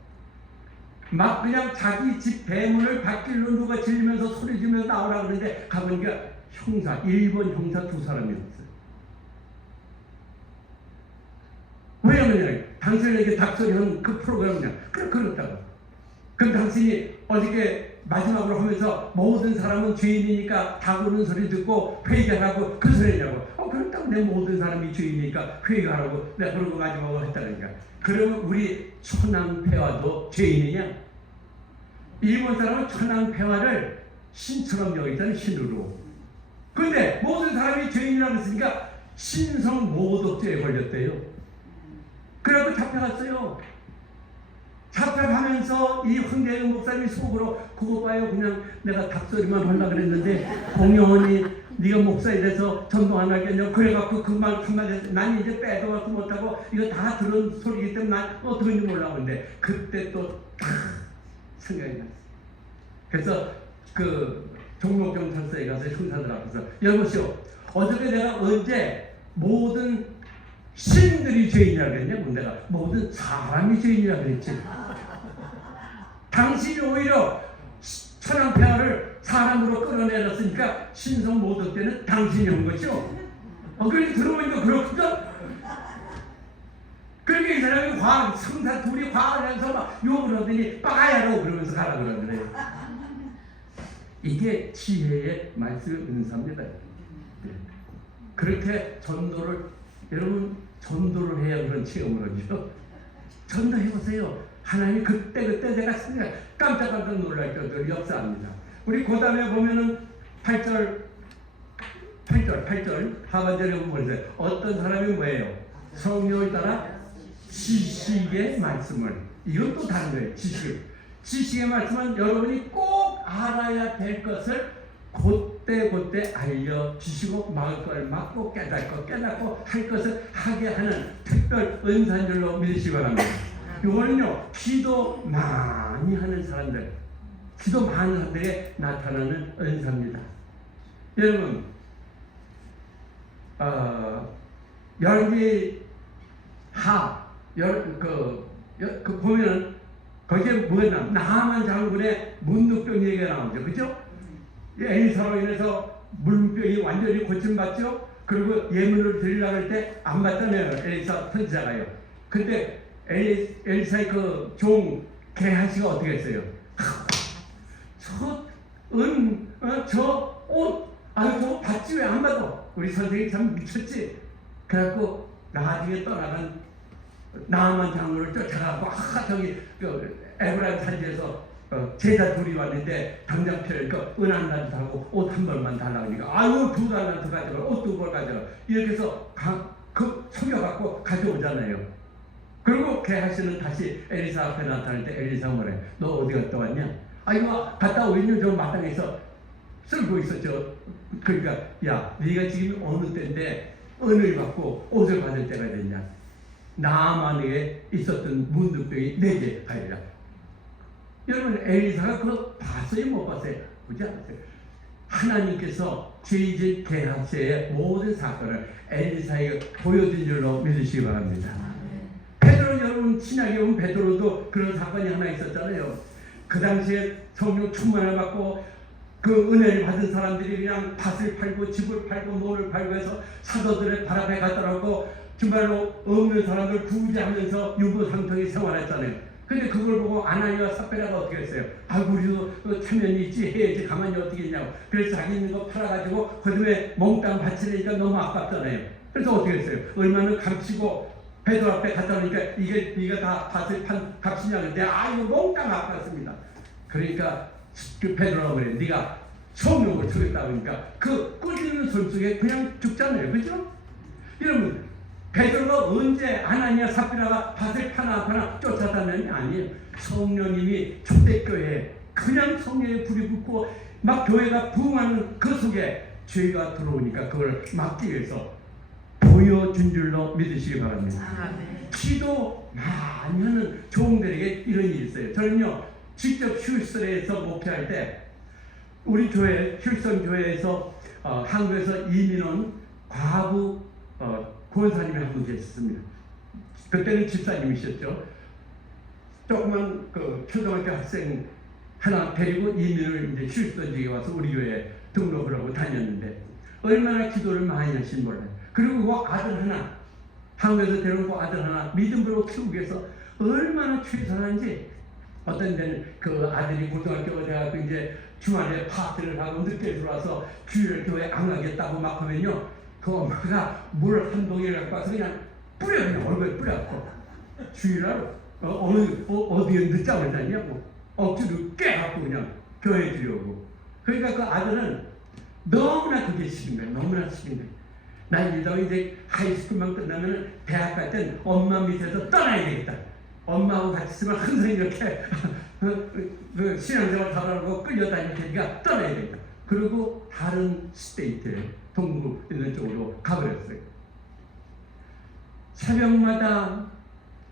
막 그냥 자기 집 대문을 밭길로 누가 질리면서 소리 지르면서 나오라 그러는데 가보니까 형사, 일본 형사 2사람이었어요. 왜냐면 당신에게 닭소리 하는 그 프로그램이냐. 그렇다고. 그럼 당신이 어저께 마지막으로 하면서 모든 사람은 죄인이니까 닭 우는 소리 듣고 회개하라고 그 소리냐고. 그렇다고 내 모든 사람이 죄인이니까 회개하라고 내가 그런 거 마지막으로 했다니까. 그러면 우리 천황폐화도 죄인이냐? 일본 사람은 천황폐화를 신처럼 여기잖아요. 신으로. 근데 모든 사람이 죄인이라고 했으니까 신성모독죄에 걸렸대요. 그래서 잡혀갔어요. 잡혀가면서 이 황대영 목사님이 속으로 그거 봐요. 그냥 내가 닭소리만 하려고 그랬는데 공영원이 네가 목사에 대해서 전도 안 하겠냐고 그래갖고 그 말 한마디 난 이제 빼도 갖고 못하고 이거 다 들은 소리이기 때문에 난 어떻게 하는지 몰라보는데 그때 또 생각이 났어요. 그래서 그 종목경찰서에 가서 형사들 앞에서 여보시오 어저께 내가 언제 모든 신들이 죄인이라고 그랬냐? 내가 모든 사람이 죄인이라고 그랬지. 당신이 오히려 천황폐하를 사람으로 끌어내렸으니까 신성모독죄는 당신이 한 것이요. 그렇게 들어보니까 그렇거든. 그러니까 이 사람이 성사 둘이 화를 내서 막 욕을 하더니 빠가야로 그러면서 가라 그러더래. 이게 지혜의 말씀의 은사입니다. 그렇게 전도를 여러분 전도를 해야 그런 체험을 하죠. 전도해보세요. 하나님 그때 내가 깜짝 놀랄 정도로 역사합니다. 우리 그 다음에 보면은 8절 하반절에 보면 어떤 사람이 뭐예요? 성령을 따라 지식의 말씀을 이건 또 다른 거예요. 지식의 말씀은 여러분이 꼭 알아야 될 것을 그때 알려주시고 막을 걸 막고 깨닫고 할 것을 하게 하는 특별 은사인 줄로 믿으시기 바랍니다. 이거는요 기도 많이 하는 사람들에 나타나는 은사입니다. 여러분 열기 보면은 거기에 뭐가 나아만 장군의 문둥병 얘기가 나오죠. 그죠? 엘리사로 인해서 물병이 완전히 고침받죠. 그리고 예물을 드리려고 할 때 안 받잖아요. 엘리사 선지자가요. 근데 엘리사의 그 종 게하시가 어떻게 했어요? 저 옷 저거 받지 왜 안 받아? 우리 선생님이 참 미쳤지. 그래갖고 나중에 떠나간 나아만 장군을 쫓아가고 저기 에브라임 산지에서 제자 둘이 왔는데 당장 그 은한 달도 하고 옷 한 벌만 달라고 하니까 아유 2달란트 가져가 옷 2벌 가져가 이렇게 해서 속여갖고 가져오잖아요. 그리고 게하시는 다시 엘리사 앞에 나타날 때 엘리사가 뭐래? 너 어디 갔다 왔냐? 아 이거 갔다 오겠냐? 저 마땅해서 쓸고 있었죠. 그러니까 야 네가 지금 어느 때인데 은을 받고 옷을 받을 때가 됐냐? 나만에 있었던 문득병이 내게 가리라. 여러분 엘리사가 그거 봤어요? 못 봤어요? 보지 않았어요? 하나님께서 죄진 게하시의 모든 사건을 엘리사에게 보여준 줄로 믿으시기 바랍니다. 베드로 여러분 신약에 온 베드로도 그런 사건이 하나 있었잖아요. 그 당시에 성령 충만을 받고 그 은혜를 받은 사람들이 그냥 밭을 팔고 집을 팔고 노를 팔고 해서 사도들의 발 앞에 갔더라고 정말로 없는 사람들 구제하면서 유부상통이 생활했잖아요. 근데 그걸 보고 아나니와 삽비라가 어떻게 했어요? 아 우리도 참여이 있지 해야지 가만히 어떻게 했냐고. 그래서 자기 있는 거 팔아가지고 그다음에 몽땅 바치려니까 너무 아깝잖아요. 그래서 어떻게 했어요? 얼마나 감치고 베드로 앞에 갖다 놓으니까 이게 네가 다 밭을 판 값이냐 근데 아 이거 몽땅 아깝습니다. 그러니까 그 베드로가 그래 네가 성령을 주겠다 그러니까 그 꿀리는 손 속에 그냥 죽잖아요. 그죠? 여러분 베드로가 언제 아나니아 삽비라가 밭을 파나 쫓아다녔냐? 아니에요. 성령님이 초대교회에 그냥 성령의 불이 붙고 막 교회가 부흥하는 그 속에 죄가 들어오니까 그걸 막기 위해서 보여준 줄로 믿으시기 바랍니다. 기도 많이 하는 종들에게 이런 일이 있어요. 저는요 직접 휴스턴에서 목회할 때 우리 교회 휴스턴 교회에서 한국에서 이민 온 과부 권사님이 한 분 계셨습니다. 그때는 집사님이셨죠. 조그만 그 초등학교 학생 하나 데리고 이민을 이제 휴스턴 지에 와서 우리 교회에 등록을 하고 다녔는데 얼마나 기도를 많이 하신 몰라요. 그리고 그 아들 하나 한국에서 데려온 아들 하나 믿음으로 키우기 위해서 얼마나 최선한지 어떤 데는 그 아들이 고등학교가 돼가지고 이제 주말에 파티를 하고 늦게 들어와서 주일을 교회 안 가겠다고 막 하면요 그 엄마가 물 한 동이를 갖고 와서 그냥 뿌려 그냥 얼굴에 뿌려갖고 주일날 어디에 늦잠을 자냐고 억지로 깨갖고 그냥 교회에 들여오고 그러니까 그 아들은 너무나 그게 싫은 거예요. 너무나 싫은 거예요. 나이다가 이제 하이스쿨만 끝나면 대학 갈 땐 엄마 밑에서 떠나야 되겠다. 엄마하고 같이 있으면 항상 이렇게 그 신앙생활 하라고 끌려다닐 테니까 떠나야 되겠다. 그리고 다른 스테이트에 동부 있는 쪽으로 가버렸어요. 새벽마다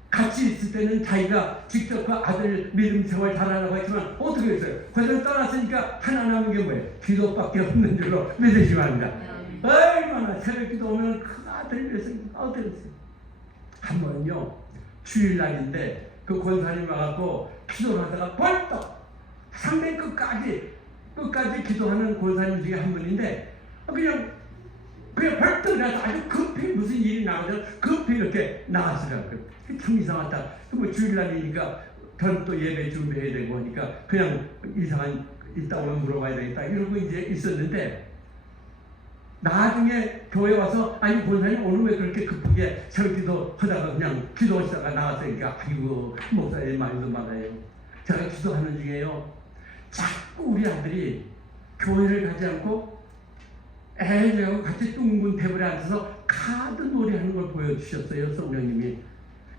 같이 있을 때는 자기가 직접 그 아들 믿음 생활 잘하라고 했지만 어떻게 했어요? 그들 떠났으니까 하나 남은 게 뭐예요? 기도밖에 없는 줄로 믿으시기 바랍니다. 얼마나 새벽 기도 오면 그 아들 위해서 어떻게 했어요? 한 번은요 주일날인데 그 권사님 와갖고 기도를 하다가 벌떡 상대 끝까지 기도하는 권사님 중에 한 분인데 그냥 벌떡 나서 아주 급히 무슨 일이 나오죠. 급히 이렇게 나가시더라고요. 참 이상하다. 뭐 주일날이니까 또 예배 준비해야 되고 하니까 그냥 이상한 이따 오면 물어봐야 되겠다 이러고 이제 있었는데 나중에 교회 와서 아니 권사님 오늘 왜 그렇게 급하게 새벽기도 하다가 그냥 기도하시다가 나갔으니까 아이고 목사님 말도 많아요. 제가 기도하는 중에요 자꾸 우리 아들이 교회를 가지 않고 애들하고 같이 둥근 테이블에 앉아서 카드 놀이하는 걸 보여주셨어요. 성령님이.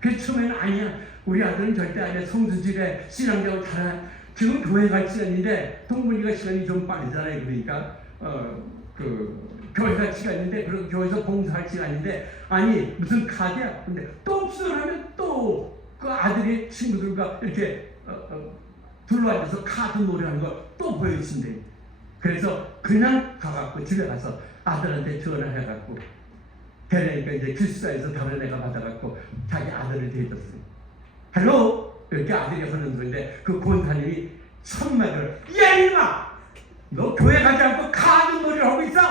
그래서 처음에는 아니야 우리 아들은 절대 아니야 성수집에 신앙적으로 잘 지금 교회 갈 시간인데 동문이가 시간이 좀 빠르잖아요. 그러니까 교회 갈 시간인데 그리고 교회에서 봉사할 시간인데 아니 무슨 카드야. 근데 또 수술하면 또 그 아들이 친구들과 이렇게 둘러앉아서 카드 놀이하는 걸 또 보여주신대요. 그래서 그냥 가갖고 집에 가서 아들한테 전화해갖고 대니까 이제 기숙사에서 답을 내가 받아갖고 자기 아들을 대줬어요. 헬로 이렇게 아들이 하는 소리인데 그 권사님이 첫마디로 야 이놈아 너 교회 가지 않고 카드 놀이를 하고 있어?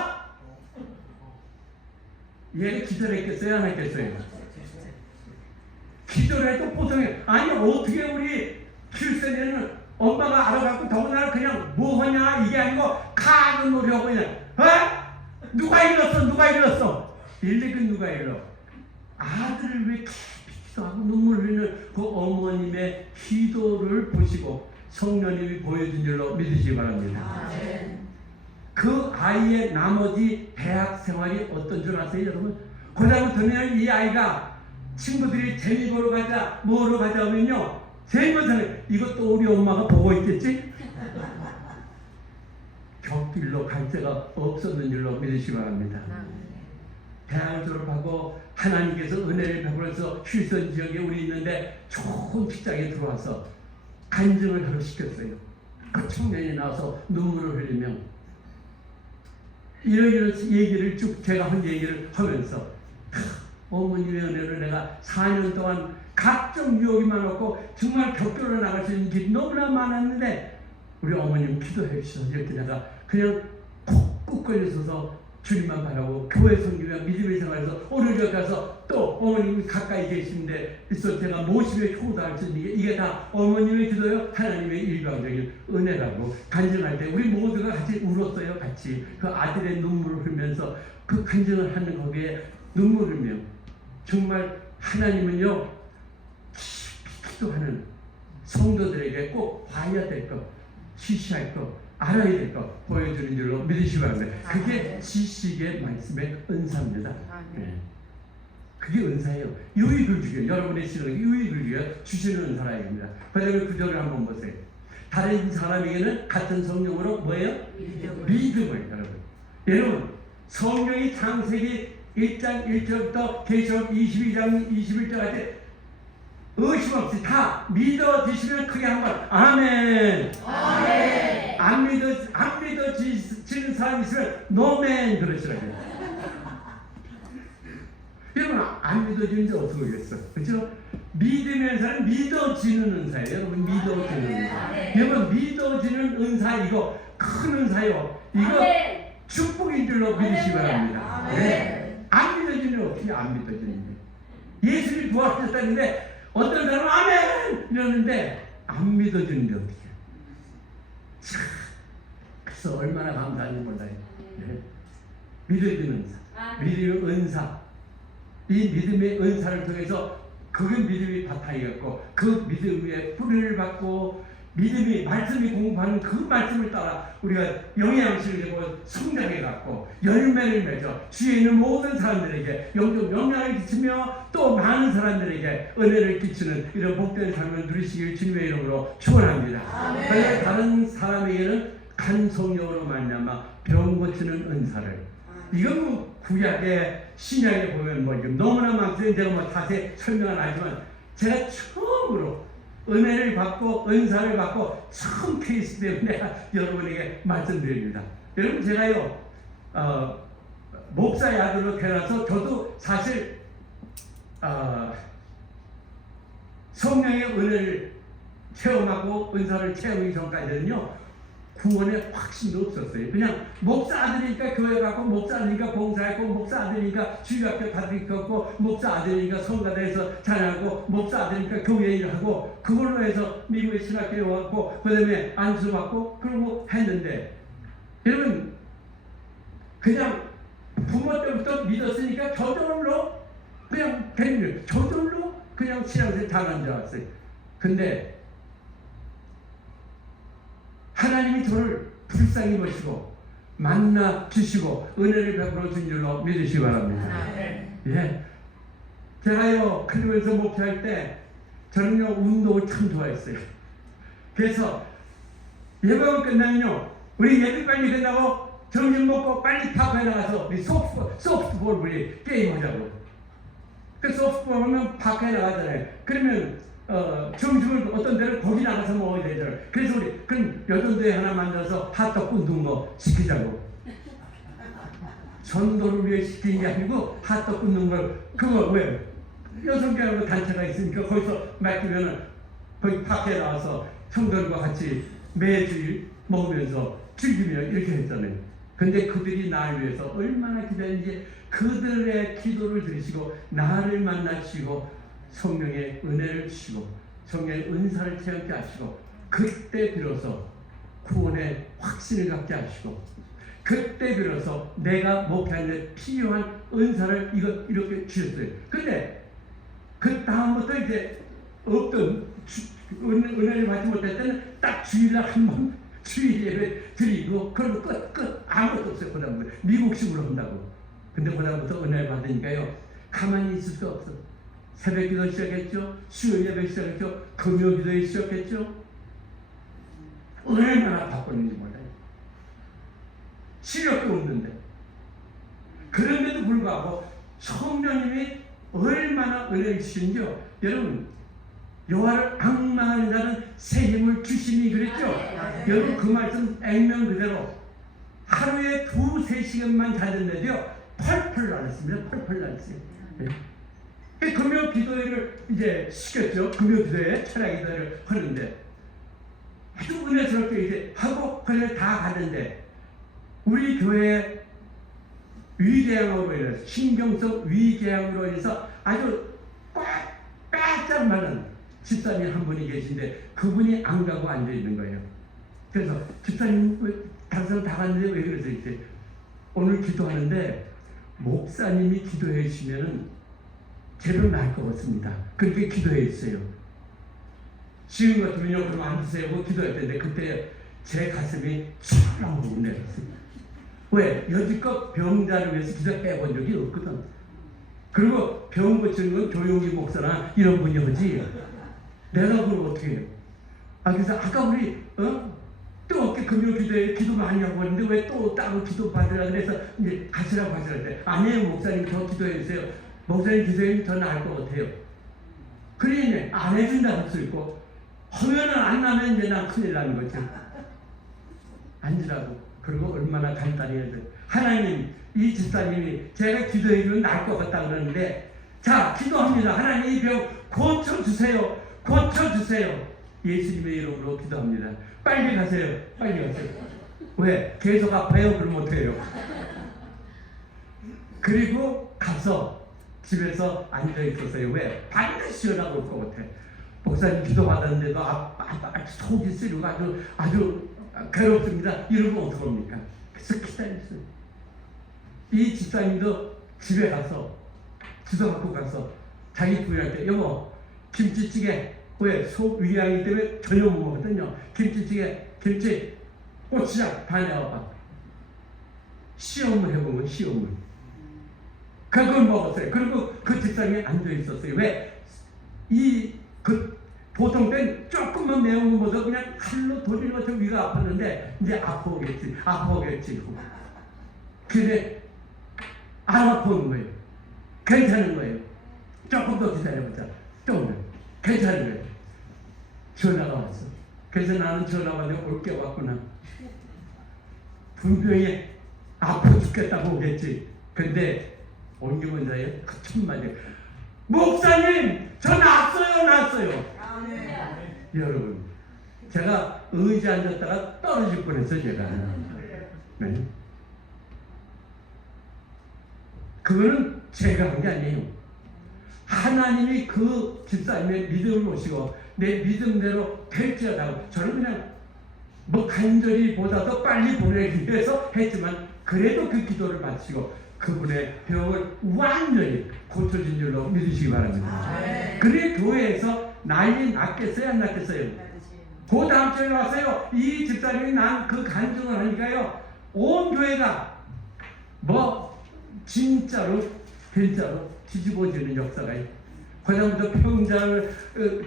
얘가 기도를 했겠어요? 안 했겠어요? 기도를 해도 보통에 아니 어떻게 우리 킬세에는 엄마가 알아갖고 더구나 그냥 뭐하냐 이게 아니고 카드 놀이하고 있냐 누가 일렀어? 일일이 누가 일러? 아들을 왜 깊이 기도하고 눈물 흘리는 그 어머님의 기도를 보시고 성령님이 보여준 줄로 믿으시기 바랍니다. 그 아이의 나머지 대학 생활이 어떤 줄 아세요, 여러분? 그다음부터는 이 아이가 친구들이 재미 보러 가자, 뭐로 가자 하면요, 제일 먼저는 이것도 우리 엄마가 보고 있겠지? 곁길로 갈 데가 없었는 줄로 믿으시기 바랍니다. 대학을 졸업하고 하나님께서 은혜를 베풀어서 휴전 지역에 우리 있는데 좋은 직장에 들어와서 간증을 하러 시켰어요. 그 청년이 나와서 눈물을 흘리며 이런 얘기를 쭉 제가 한 얘기를 하면서 어머님의 은혜로 내가 4년 동안 각종 유혹이 많았고 정말 격돌로 나갈 수 있는 길이 너무나 많았는데 우리 어머님 기도해 주셔서 이렇게 내가 그냥 콕 걸려서서 주님만 바라고 교회 섬기며 믿음의 생활에서 오늘 가서 또 어머님이 가까이 계신데 있어 제가 모심에 효도할 수 있는 게 이게 다 어머님의 기도요, 하나님의 일방적인 은혜라고 간증할 때 우리 모두가 같이 울었어요. 같이 그 아들의 눈물을 흘리면서 그 간증을 하는 거기에 눈물을 흘리며 정말 하나님은요 깊이 기도하는 성도들에게 꼭 봐야 될 것, 지시할 것, 알아야 될 것 보여주는 줄로 믿으시기 바랍니다. 그게 지식의 말씀의 은사입니다. 네. 그게 은사예요. 유익을 주게, 여러분의 신앙에 유익을 주시는 은사라 입니다. 그 다음에 구절을 한번 보세요. 다른 사람에게는 같은 성령으로 뭐예요? 믿음을. 여러분 성령이 창세기 1장 1절부터 계시록 22장 21절까지 의심 없이 다 믿어지시면 크게 한번 아멘. 아멘. 안 믿어지는 사람이 있으면 노멘 그러시라고요. 여러분 안 믿어지는지 어떻게 모르겠어, 그렇죠? 믿음의 은사는 믿어지는 은사예요. 여러분 믿어지는 은사. 여러분 믿어지는 은사 이거 큰 은사요. 이거 축복인 줄로 믿으시기 바랍니다. 네. 안 믿어지는 어떻게 안 믿어지는데? 예수님이 부활하셨다는데 어떤 사람은 아멘 이러는데 안 믿어지는데 어떻게? 참, 그래서 얼마나 감사한지 몰라요. 네. 믿어지는 은사, 믿음의 은사. 이 믿음의 은사를 통해서 그 믿음이 바탕이었고 그 믿음 위에 뿌리를 받고 믿음이 말씀이 공부하는 그 말씀을 따라 우리가 영양실을 되고 성장해 갖고 열매를 맺어 주위에 있는 모든 사람들에게 영적 영향을 끼치며 또 많은 사람들에게 은혜를 끼치는 이런 복된 삶을 누리시길 주님의 이름으로 축원합니다. 그래서 다른 사람에게는 간 성령으로 말미암아 병 고치는 은사를, 이건 뭐 구약에 신약에 보면 뭐 너무나 많습니다. 제가 뭐 자세히 설명은 아니지만 제가 처음으로 은혜를 받고 은사를 받고 처음 케이스 때문에 여러분에게 말씀드립니다. 여러분 제가요 목사의 아들로 태어나서 저도 사실 성령의 은혜를 체험하고 은사를 체험하기 전까지는요 구원의 확신도 없었어요. 그냥 목사 아들이니까 교회 가고 목사 아들이니까 봉사했고 목사 아들이니까 주일학교 다니고 목사 아들이니까 성가대에서 찬양하고 목사 아들이니까 교회 일하고 그걸로 해서 미국에 신학교에 왔고 그 다음에 안수받고 그러고 했는데 여러분 그냥 부모 때부터 믿었으니까 저절로 그냥 되는 저절로 그냥 신앙생활 당한 줄 알았어요. 근데 하나님이 저를 불쌍히 보시고 만나 주시고 은혜를 베풀어 준 줄로 믿으시기 바랍니다. 예, 제가요 클리브에서 목회할 때 저는요 운동을 참 좋아했어요. 그래서 예배가 끝나면요 우리 예배 빨리 끝나고 점심 먹고 빨리 파크에 나가서 우리 소프트볼 우리 게임하자고. 그 소프트볼 하면 파크에 나가잖아요. 그러면 점심을 어떤 데를 거기 나가서 먹어야 되잖아요. 그래서 우리 그럼 여전도에 하나 만들어서 핫도그 굽는 거 시키자고. 전도를 위해 시키는 게 아니고 핫도그 굽는 걸 그거 왜 6개하고 단체가 있으니까 거기서 맡기면은 거기 밖에 나와서 성도들과 같이 매주일 먹으면서 즐기며 이렇게 했잖아요. 근데 그들이 나를 위해서 얼마나 기다리는지 그들의 기도를 들으시고 나를 만나시고 성령의 은혜를 주시고 성령의 은사를 체험케 하시고 그때 비로소 구원의 확신을 갖게 하시고 그때 비로소 내가 목회하는데 필요한 은사를 이렇게 주셨어요. 근데 그 다음부터 이제 없던 은혜를 받지 못할 때는 딱 주일날 한 번 주일 예배 드리고 그러고 끝 아무것도 없어요. 그다음부터 미국식으로 한다고. 근데 그다음부터 은혜를 받으니까요 가만히 있을 수 없어. 새벽기도 시작했죠. 수요일 예배 시작했죠. 금요기도에 시작했죠. 얼마나 바꿨는지 몰라요. 시력도 없는데. 그런데도 불구하고 성령님이 얼마나 은혜를 주시는지요. 여러분 여호와를 앙망하는 자는 새 힘을 주시니 그랬죠. 여러분 그 말씀 액면 그대로 하루에 2-3시간만 자는데도요 펄펄 날았습니다. 펄펄 날았어요. 금요 기도회를 이제 시켰죠. 금요 기도회 철야 기도회를 하는데 아주 은혜스럽게 이제 하고 그래 다 가는데 우리 교회 위궤양으로 인해서 신경성 위궤양으로 인해서 아주 꽉 많은 집사님 한 분이 계신데 그분이 안 가고 앉아 있는 거예요. 그래서 집사님 왜 다른 사람 다 갔는데 왜 그러세요? 이제 오늘 기도하는데 목사님이 기도해 주시면은 제대로 나을 것 같습니다. 그렇게 기도해 주세요. 지금 같으면요 그럼 앉으세요 하고 기도했는데 그때 제 가슴이 촥 내렸어요. 왜? 여지껏 병자를 위해서 기도해 본 적이 없거든. 그리고 병 고치는 건 조용히 목사나 이런 분이 하지 내가 그걸 어떻게 해요? 그래서 아까 우리 또 어깨 금요 기도에 기도 많이 하고 있는데 왜 또 따로 기도 받으라 그래서 이제 가시라고 하실 때 아니에요 목사님 더 기도해 주세요. 목사님 기도해 더 나을 것 같아요. 그러니 안 해준다고 할 수 있고 하면은 안 나면 이제 난 큰일 나는 거죠. 앉으라고. 그리고 얼마나 간단히 해야 돼. 하나님 이 집사님이 제가 기도해 주면 나을 것 같다 그러는데 자 기도합니다. 하나님 이 병 고쳐주세요. 고쳐주세요. 예수님의 이름으로 기도합니다. 빨리 가세요. 빨리 가세요. 왜? 계속 아파요? 그럼 어떡해요? 그리고 가서 집에서 앉아 있었어요. 왜? 반드시 전화가 올 것 같아. 목사님 기도 받았는데도 속이 쓰리고 아주 괴롭습니다. 이러면 어떡합니까? 그래서 기다렸어요. 이 집사님도 집에 가서 기도 갖고 가서 자기 부인한테 여보 김치찌개 왜? 속 위양이 때문에 전혀 못 먹거든요. 김치찌개 김치 고추장 다 내와봐. 시험을 해보면 시험을 그걸 먹었어요. 그리고 그 집사님이 앉아 있었어요. 왜? 보통 땐 조금만 매운 거 먹어도 그냥 칼로 돌리는 것처럼 위가 아팠는데 이제 아파오겠지. 근데 안 아파오는 거예요. 괜찮은 거예요. 조금 더 기다려보자. 좀 괜찮은 거예요. 전화가 왔어. 그래서 나는 전화가 내가 올게 왔구나. 분명히 아파 죽겠다고 오겠지. 근데 온기원자에 그 첫마디 목사님 저 났어요. 여러분 제가 의지 앉았다가 떨어질 뻔했어요. 제가 네. 그거는 제가 한 게 아니에요. 하나님이 그 집사님의 믿음을 보시고 내 믿음대로 될지어다고 저는 그냥 간절히 보다도 빨리 보내기 위해서 했지만 그래도 그 기도를 마치고 그분의 병을 완전히 고쳐진 줄로 믿으시기 바랍니다. 그래 교회에서 난리 났겠어요? 안 났겠어요? 그 다음 주에 와서요 이 집사님이 난 그 간증을 하니까요 온 교회가 진짜로 뒤집어지는 역사가 있어요. 그 다음부터 평장을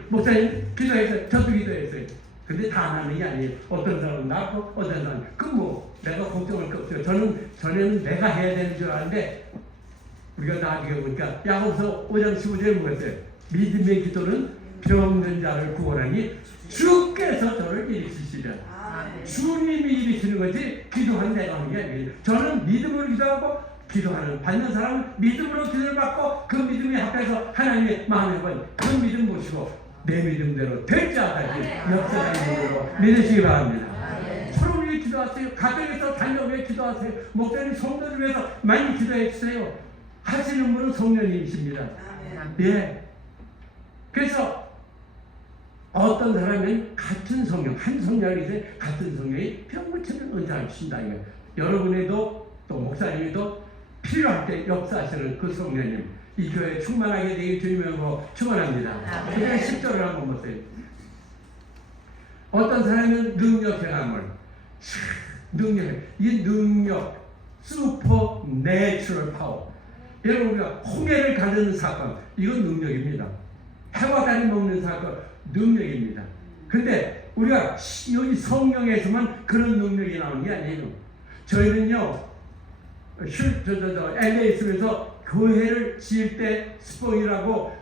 목사님 기도했어요. 저도 기도했어요. 근데 다 나는 게 아니에요. 어떤 사람은 낫고 어떤 사람은 내가 걱정할 게 없어요. 전에는 내가 해야 되는 줄 아는데 우리가 나중에 보니까 야고보서 5장 15절에 뭐였어요? 믿음의 기도는 병든 자를 구원하니 주께서 저를 일으키시리라. 주님이 일으키는 거지 기도하는 내가 하는 게 아니에요. 저는 믿음으로 기도하고 기도하는 받는 사람은 믿음으로 기도를 받고 그 믿음이 합해서 하나님의 마음에 건 그 믿음 보시고 내 믿음대로 될 자까지 역사하는 걸로 믿으시기 바랍니다. 서로 위해 기도하세요. 가정에서 자녀 위해 기도하세요. 목사님 성도를 위해서 많이 기도해 주세요. 하시는 분은 성령님이십니다. 예. 그래서 어떤 사람은 같은 성령, 한 성령이 같은 성령이 병 고치는 은사를 주신다. 여러분에도 또 목사님에도 필요할 때 역사하시는 그 성령님 이 교회에 충만하게 되길 주님으로 축원합니다. 그냥 10절을 한번 보세요. 어떤 사람은 능력 행함을, 이 능력, 슈퍼 내추럴 파워. 여러분, 우리가 홍해를 가르는 사건, 이건 능력입니다. 해와 달이 먹는 사건, 능력입니다. 근데 우리가 여기 성경에서만 그런 능력이 나오는 게 아니에요. 저희는요, LA 있으면서 교회를 지을 때 스포이라고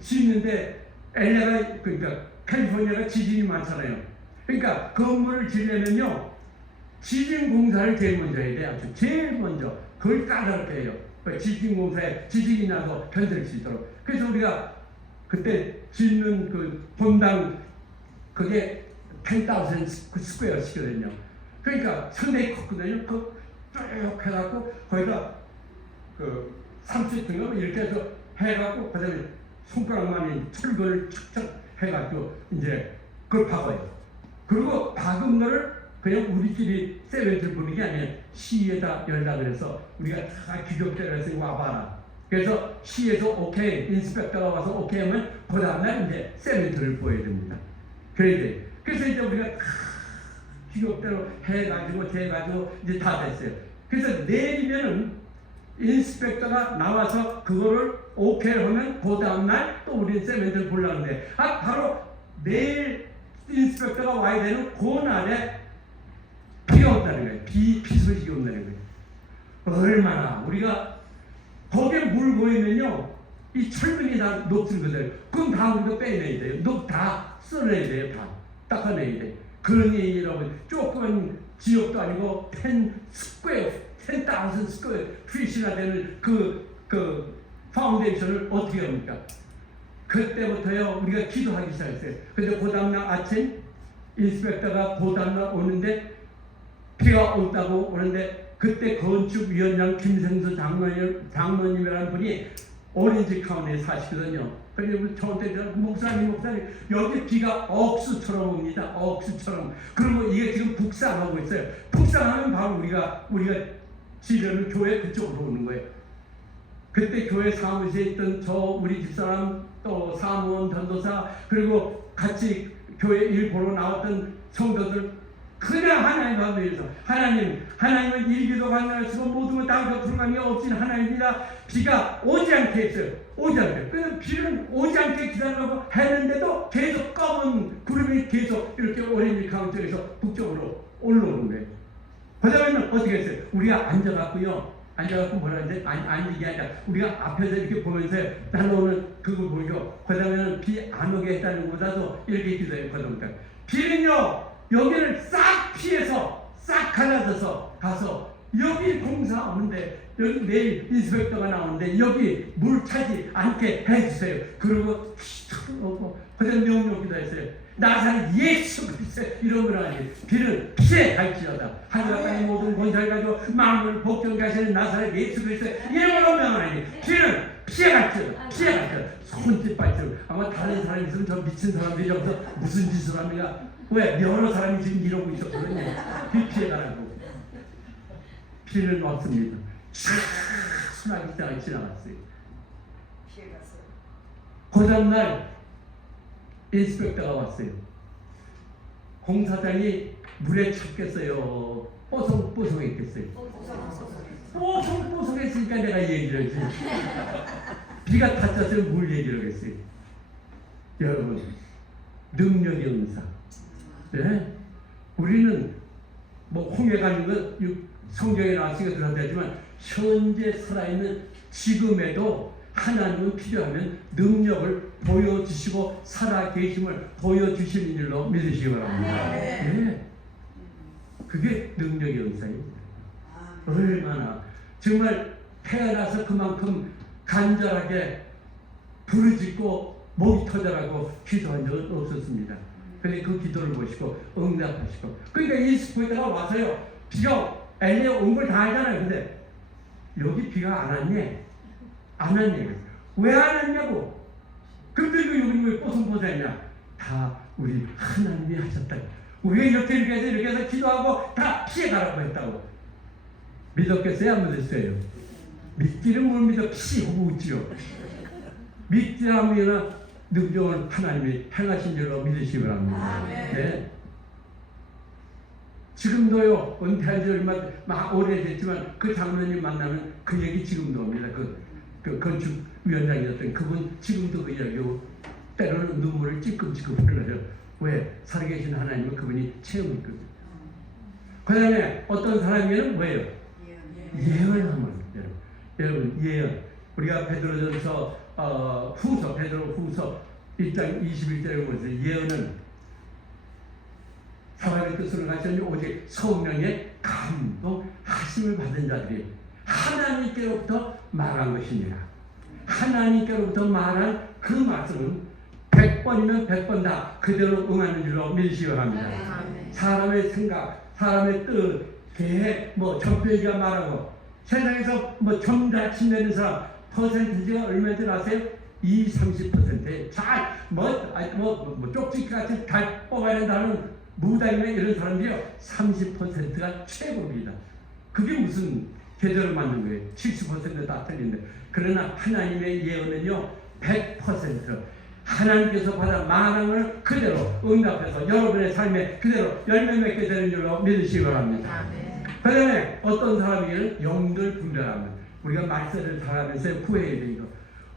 짓는데 LA가 그러니까 캘리포니아가 지진이 많잖아요. 그러니까 건물을 지으려면요, 지진 공사를 제일 먼저 해야 돼요. 제일 먼저 그걸 까다롭게 해요. 지진 공사에 지진이 나서 견딜 수 있도록. 그래서 우리가 그때 짓는 그 본당 그게 10,000 스퀘어시거든요. 그러니까 상당히 컸거든요. 쭉 해갖고 거기다 그 30등을 이렇게 해서 해갖고 그다음에 손가락만이 철근을 척척 해가지고 이제 그걸 박아요. 그리고 박은 거를 그냥 우리끼리 세멘트를 부는 게 아니에요. 시에다 열다 그래서 우리가 다 규격대로 와봐라. 그래서 시에서 오케이, 인스펙터가 와서 오케이 하면 그 다음날 이제 세멘트를 보여야 됩니다. 그래야 돼. 그래서 이제 우리가 다 규격대로 해가지고 재가지고 이제 다 됐어요. 그래서 내일이면은 인스펙터가 나와서 그거를 오케이 하면 그 다음날 또 우리는 세멘트를 보려는데 바로 내일 인스펙터가 와야 되는 그 날에 비가 온다는 거예요. 비 소식이 온다는 거예요. 얼마나 우리가 거기에 물 보이면요, 이 철근이 다 녹슨 거들, 그럼 다 우리가 빼내야 돼요. 다 써내야 돼요. 다 닦아내야 돼. 그러니 여러분, 조그만 지역도 아니고 10,000 스퀘어 피시나 되는 그 파운데이션을 어떻게 합니까? 그때부터요 우리가 기도하기 시작했어요. 근데 그 다음날 아침 인스펙터가 그 다음날 오는데 비가 온다고 오는데 그때 건축위원장 김생수 장로님이라는 분이 오렌지 카운티에 사시거든요. 그래서 저한테 목사님 여기 비가 억수처럼 옵니다. 억수처럼. 그리고 이게 지금 북상하고 있어요. 북상하면 바로 우리가 지르는 교회 그쪽으로 오는 거예요. 그때 교회 사무실에 있던 우리 집사람 또 사무원 전도사 그리고 같이 교회 일 보러 나왔던 성도들 그냥 하나님 앞에 위해서 하나님은 일기도 관련하시고 모든 다 불만이 없진 하나님입니다. 비가 오지 않게 했어요. 오지 않게. 그래서 비는 오지 않게 기다리려고 했는데도 계속 검은 구름이 계속 이렇게 오렌지 카운티에서 북쪽으로 올라오는 거예요. 그 다음에는 어떻게 했어요? 우리가 앉아갖고 뭐라 하는데 앉는 게 아니라 우리가 앞에서 이렇게 보면서 날아오는 그걸 보고 그 다음에는 비 안 오게 했다는 것보다도 이렇게 기도했거든요. 비는요 여기를 싹 피해서 싹 갈라져서 가서 여기 공사 오는데 여기 내일 인스펙터가 나오는데 여기 물 차지 않게 해주세요. 그리고 그다음 명령 기도했어요. 나사렛 예수 그리스도 이런 걸 아니 비를 피해 갈지어다. 하늘과 땅의 모든 권세를 가지고 만물을 복종케 하시는 나사렛 예수 그리스도 이런 걸 명하니 비는 피해 갈지어다. 피해 갈지어다. 손짓 발짓. 아마 다른 사람이 있으면 저 미친 사람들이 여기서 무슨 짓을 합니까? 왜? 여러 사람이 지금 이러고 있었거든요. 비 피해가라고. 비는 왔습니다. 순하게 지나갔어요. 피해갔어요. 그 다음날 인스펙터가 왔어요. 공사장이 물에 찼겠어요. 뽀송뽀송했겠어요. 뽀송뽀송했으니까 내가 얘기를 했지. 비가 탔었으면 물 얘기를 했어요. 여러분, 능력의 은사. 네? 우리는 뭐 홍해 가는 건 성경에 나왔으니까 그렇다지만 현재 살아있는 지금에도 하나님은 필요하면 능력을 보여주시고 살아계심을 보여주시는 일로 믿으시기 바랍니다. 네. 그게 능력의 은사입니다. 얼마나 정말 태어나서 그만큼 간절하게 부르짖고 목이 터져라고 기도한 적은 없었습니다. 근데 그 기도를 보시고 응답하시고 그러니까 인스포에다가 와서요 비가 LA 온 걸 다 알잖아요. 근데 여기 비가 안 왔니? 안 왔니? 왜 안 왔냐고. 근데 여기 왜 뽀송뽀송했냐? 다 우리 하나님이 하셨다. 우리가 이렇게 해서 기도하고 다 피해가라고 했다고. 믿었겠어요? 안 믿었어요? 믿기는 뭘 믿어? 피하고 웃지요. 믿지 않으면 능력을 하나님이 행하신 줄로 믿으시기 바랍니다. 네. 지금도요, 은퇴한 지 얼마 막 오래됐지만 그 장로님 만나면 그 얘기 지금도 옵니다. 그 건축위원장이었던 그분 지금도 그 이야기하고 때로는 눈물을 찔끔찔끔 흘려요. 왜? 살아계신 하나님은 그분이 체험했거든요. 그 다음에 어떤 사람에게는 뭐예요? 예언함을. 여러분, 예언. 우리가 베드로전서 베드로 후서 1장 21절에 보면서 예언은 사람의 뜻으로 가시니 오직 성령의 감동하심을 받은 자들이 하나님께로부터 말한 것이니라. 하나님께로부터 말한 그 말씀은 100번이면 100번 다 그대로 응하는 줄로 믿으시기 바랍니다. 사람의 생각, 사람의 뜻, 계획, 전표기가 말하고 세상에서 점다침내는 사람 퍼센티지가 얼마인지 아세요? 20-30%에 쪽지기같이 잘 뽑아야 된다는 무당이나 이런 사람들이요 30%가 최고입니다. 그게 무슨 계절을 맞는 거예요? 70% 다 틀린데. 그러나 하나님의 예언은요 100% 하나님께서 받아 말한 걸 그대로 응답해서 여러분의 삶에 그대로 열매 맺게 되는 줄로 믿으시기 바랍니다. 그 다음에 어떤 사람에게는 영들 분별하면 우리가 말세를 살아가면서 후회해야 되는 거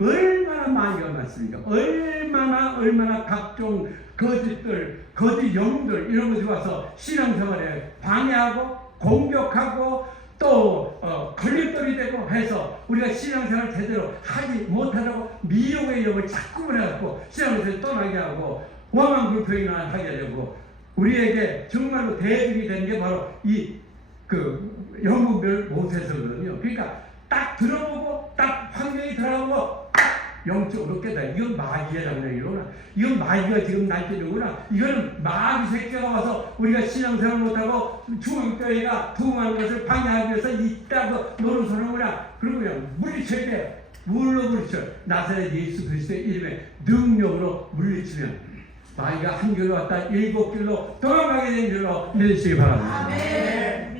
얼마나 많이 일어났습니까? 얼마나 각종 거짓들, 거짓 영들 이런 것이 와서 신앙생활에 방해하고 공격하고 또 걸림돌이 되고 해서 우리가 신앙생활 제대로 하지 못하라고 미혹의 영을 자꾸 보내갖고 신앙에서 떠나게 하고 원망불평이나 하게 되고 우리에게 정말로 대적이 되는 게 바로 이 영웅별 모세서거든요. 그러니까 딱 들어보고 딱 환경이 들어가고 영적으로 깨달아. 이건 마귀의 장난이구나. 이건 마귀가 지금 날뛰는구나. 이거는 마귀 새끼가 와서 우리가 신앙생활 못하고 중앙교회가 부흥하는 것을 방해하기 위해서 있다고 노릇하는구나. 그리고 그냥 물리쳐야 돼. 뭘로 물리쳐? 나사렛 예수 그리스도의 이름에 능력으로 물리치면 마귀가 한 길로 왔다 7길로 도망가게 된 줄로 믿으시기 바랍니다. 아멘.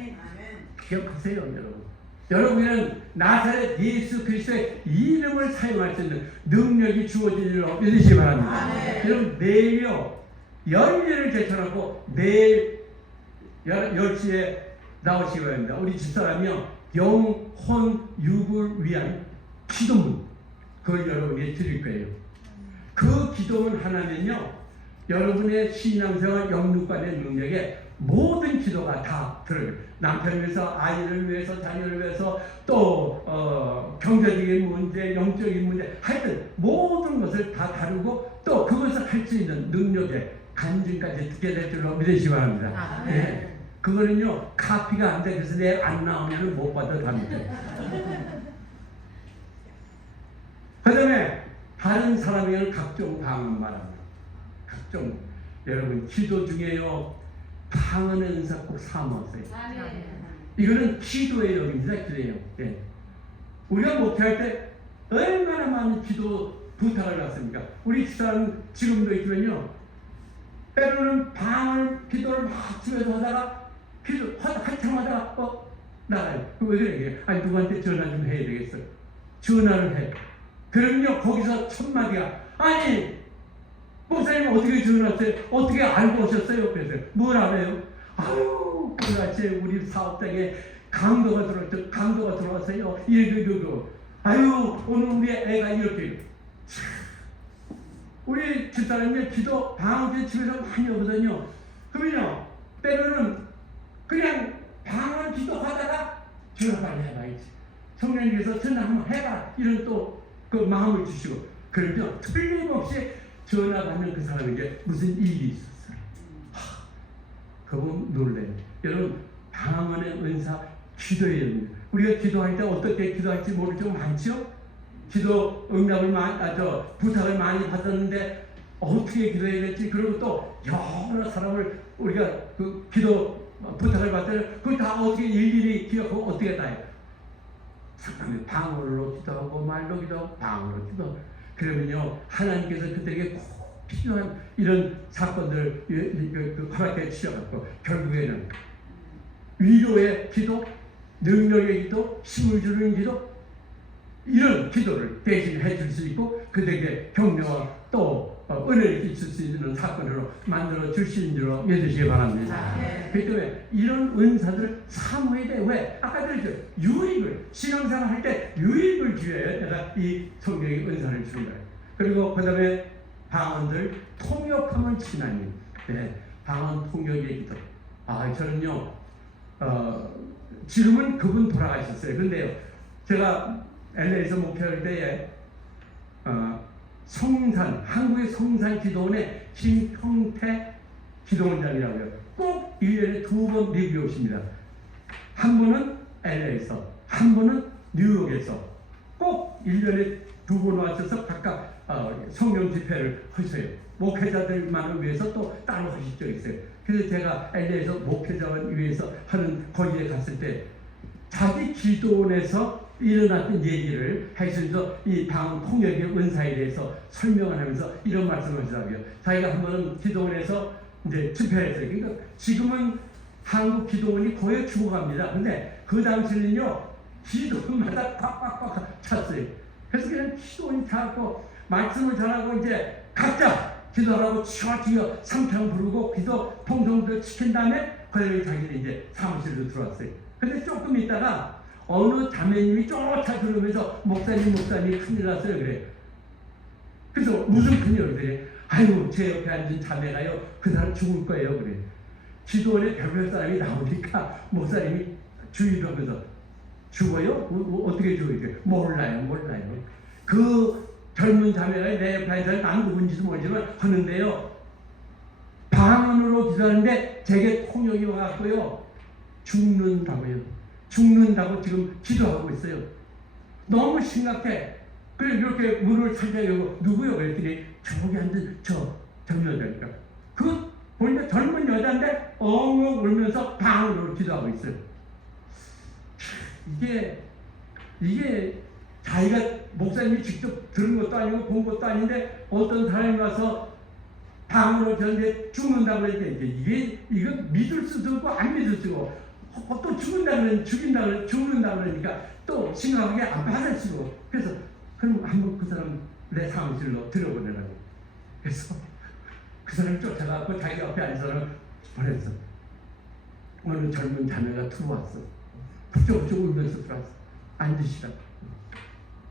기억하세요, 여러분. 여러분은 나사렛 예수 그리스도의 이름을 사용할 수 있는 능력이 주어진 줄로 믿으시기 바랍니다. 여러분 내일요 열일을 제쳐놓고 내일 10시에 나오시기 바랍니다. 우리 집사람이요 영혼 육을 위한 기도문 그걸 여러분이 드릴 거예요. 그 기도문 하나면요 여러분의 신앙생활 영육간의 능력에 모든 기도가 다 들어요. 남편을 위해서, 아이를 위해서, 자녀를 위해서, 또 경제적인 문제, 영적인 문제, 하여튼 모든 것을 다 다루고 또 그것을 할 수 있는 능력에 간증까지 듣게 될 줄로 믿으시기 바랍니다. 네. 그거는요 카피가 안 돼. 그래서 내일 안 나오면 못 받아도 합니다. 그 다음에 다른 사람에게는 각종 방언 말합니다. 각종 여러분 기도 중에요 방언의 은사 꼭 사모하세요. 이거는 기도의 영입니다. 기도의 영. 예. 우리가 목회할 때 얼마나 많은 기도 부탁을 받습니까? 우리 집사람 지금도 있지만요 때로는 방언 기도를 막 집에서 하다가 기도 한참 하다가 나가요. 왜 그래? 아니 누구한테 전화 좀 해야 되겠어. 전화를 해. 그럼요 거기서 첫 마디가 아니 목사님 어떻게 전화했어요? 어떻게 알고 오셨어요? 그래서 뭘 알아요? 아유 그 아침에 우리 사업장에 강도가 들어왔어요. 이거 아유 오늘 우리 애가 이렇게 우리 집사람이 기도 방언 집에서 많이 오거든요. 그러면요 때로는 그냥 방언 기도하다가 전화 빨리 해봐야지. 성령님께서 전화 한번 해봐. 이런 또 그 마음을 주시고 그러면 틀림없이 전화 받는 그 사람에게 무슨 일이 있었어요. 그거 놀래요. 여러분 방언의 은사 기도해야 됩니다. 우리가 기도할 때 어떻게 기도할지 모를 좀 많죠? 기도 응답을 부탁을 많이 받았는데 어떻게 기도해야 될지 그리고 또 여러 사람을 우리가 그 기도 부탁을 받을 그걸 다 어떻게 일일이 기억하고 어떻게 다 해요? 상당히 방언으로 기도하고 말로 기도하고 방언으로 기도하고 그러면요 하나님께서 그들에게 꼭 필요한 이런 사건들을 허락해 주셔갖고 결국에는 위로의 기도, 능력의 기도, 힘을 주는 기도 이런 기도를 대신 해줄 수 있고 그들에게 격려와 또 은혜를 끼칠 수 있는 사건으로 만들어 주시는 줄로 믿으시기 바랍니다. 그렇기 때문에 이런 은사들을 사모해야 돼. 왜? 아까 그랬죠. 유익을 신앙생활 할 때 유익을 주어야 내가 이 성령의 은사를 주는 거예요. 그리고 그 다음에 방언들 통역하면 신앙님. 네, 방언 통역의 기도. 저는요 지금은 그분 돌아가셨어요. 근데요 제가 LA에서 목회할 때에 성산, 한국의 성산 기도원의 김형태 기도원장이라고요. 꼭 1년에 2번 미국에 오십니다. 한 번은 LA에서, 한 번은 뉴욕에서 꼭 1년에 2번 와셔서 각각 성령 집회를 하셔요. 목회자들만을 위해서 또 따로 하실 적이 있어요. 그래서 제가 LA에서 목회자만 위해서 하는 거기에 갔을 때 자기 기도원에서 일어났던 얘기를 하시면서 이 방언 통역의 은사에 대해서 설명을 하면서 이런 말씀을 하시더라고요. 자기가 한 번은 기도원에서 이제 집회를 했어요. 그러니까 지금은 한국 기도원이 거의 죽어갑니다. 근데 그 당시는요 기도원마다 꽉꽉꽉 찼어요. 그래서 그냥 기도원이 차고 말씀을 잘하고 이제 각자 기도하라고 치워치워 상평 부르고 기도 통성도 시킨 다음에 그다음에 자기는 이제 사무실로 들어왔어요. 근데 조금 있다가 어느 자매님이 쫓아 들어오면서 목사님 큰일 났어요 그래. 그래서 무슨 큰일을 그래. 아이고 제 옆에 앉은 자매가요 그 사람 죽을 거예요 그래. 기도원에 별별 사람이 나오니까 목사님이 주의를 하면서 죽어요? 어떻게 죽어요? 몰라요. 그 젊은 자매가 내 옆에 앉은 난 누군지도 모르지만 하는데요 방언으로 기도하는데 제게 통역이 와갖고요 죽는다고 지금 기도하고 있어요. 너무 심각해. 그래 이렇게 문을 찾아가고 누구요? 그랬더니 저기 앉은 저 젊은 여자니까. 그 보니까 젊은 여자인데 엉엉 울면서 방언으로 기도하고 있어요. 이게 자기가 목사님이 직접 들은 것도 아니고 본 것도 아닌데 어떤 사람이 와서 방언으로 전데 죽는다고 했는데 이거 믿을 수도 없고 안 믿을 수도 없고 또 죽는다 그러니까 또 심각하게 안 받아치고 그래서 그럼 한번 그 사람 내 사무실로 들어보내라고 그래서 그 사람 쫓아가고 자기 옆에 앉은 사람을 보냈어. 어느 젊은 자매가 들어왔어. 부쩍부쩍 울면서 들어왔어. 앉으시라고.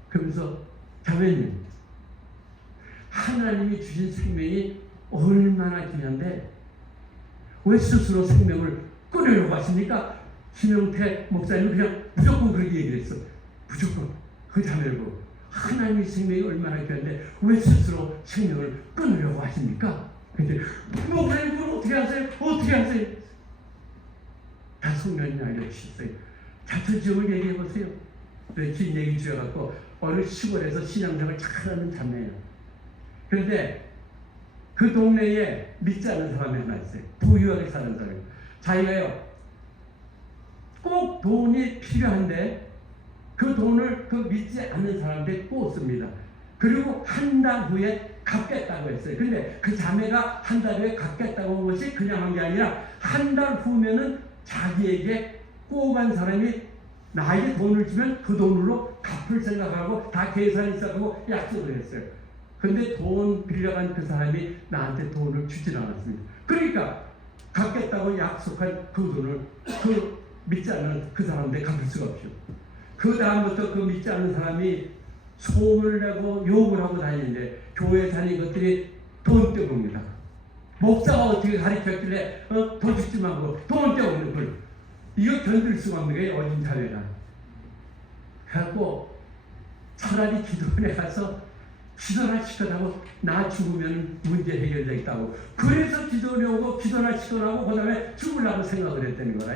그러면서 자매님 하나님이 주신 생명이 얼마나 귀한데 왜 스스로 생명을 끊으려고 하십니까? 김영태 목사님은 그냥 무조건 그렇게 얘기를 했어. 무조건 그 자매를 보고 하나님의 생명이 얼마나 귀한데 왜 스스로 생명을 끊으려고 하십니까? 근데 목사님 그걸 어떻게 하세요? 다 성령이 알려주셨어요. 자초지종을 얘기해보세요. 긴 얘기 주셔갖고 어느 시골에서 신앙생활을 잘하는 자매예요. 그런데 그 동네에 믿지 않는 사람이 하나 있어요. 부유하게 사는 사람이에요. 자기가요 꼭 돈이 필요한데 그 돈을 그 믿지 않는 사람한테 꽂습니다. 그리고 한 달 후에 갚겠다고 했어요. 근데 그 자매가 한 달 후에 갚겠다고 한 것이 그냥 한 게 아니라 한 달 후면은 자기에게 꽂은 사람이 나에게 돈을 주면 그 돈으로 갚을 생각하고 다 계산을 시작하고 약속을 했어요. 근데 돈 빌려간 그 사람이 나한테 돈을 주진 않았습니다. 그러니까 갚겠다고 약속한 그 돈을 그 믿지 않는 그 사람한테 갚을 수가 없죠. 그 다음부터 그 믿지 않는 사람이 소문을 내고 욕을 하고 다니는데 교회 다니는 것들이 돈 때문입니다. 목사가 어떻게 가르쳤길래 돈 주지 말고 돈 때문에 걸 이거 견딜 수가 없는 거예요. 어린 자매가. 그래갖고 차라리 기도원에 가서 기도나 시켜라고 나 죽으면 문제 해결되겠다고. 그래서 기도원에 오고 기도나 시켜라고 그 다음에 죽으려고 생각을 했다는 거라.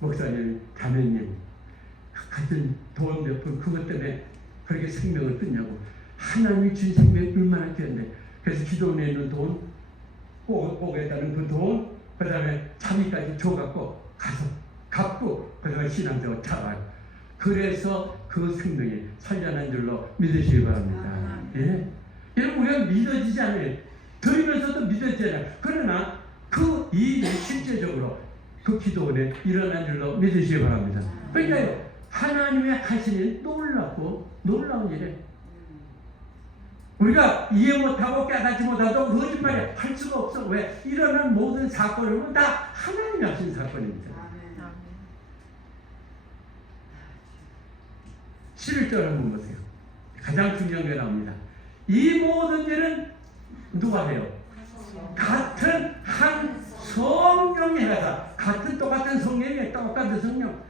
목사님, 자매님 같은 돈 몇 푼 그것 때문에 그렇게 생명을 끊냐고. 하나님이 준 생명이 얼마나 귀한데. 그래서 기도원에 있는 돈 오겠다는 그 돈 그 다음에 자미까지 줘갖고 가서 갚고 그 다음에 신앙생활 차가요. 그래서 그 생명이 살려난 줄로 믿으시기 바랍니다. 예? 여러분 우리가 믿어지지 않아요. 들으면서도 믿어지잖아요. 그러나 그 일이 실제적으로 그 기도원에 일어난 줄로 믿으시기 바랍니다. 그러니까요. 하나님의 하시는 놀랍고 놀라운 일이에요. 우리가 이해 못하고 깨닫지 못하도 거짓말이 할 수가 없어. 왜? 일어난 모든 사건은 다 하나님이 하신 사건입니다. 11절 한번 보세요. 가장 중요한 게 나옵니다. 이 모든 일은 누가 해요? 같은 한 성령이 해서 같은 똑같은 성령이 똑같은 성령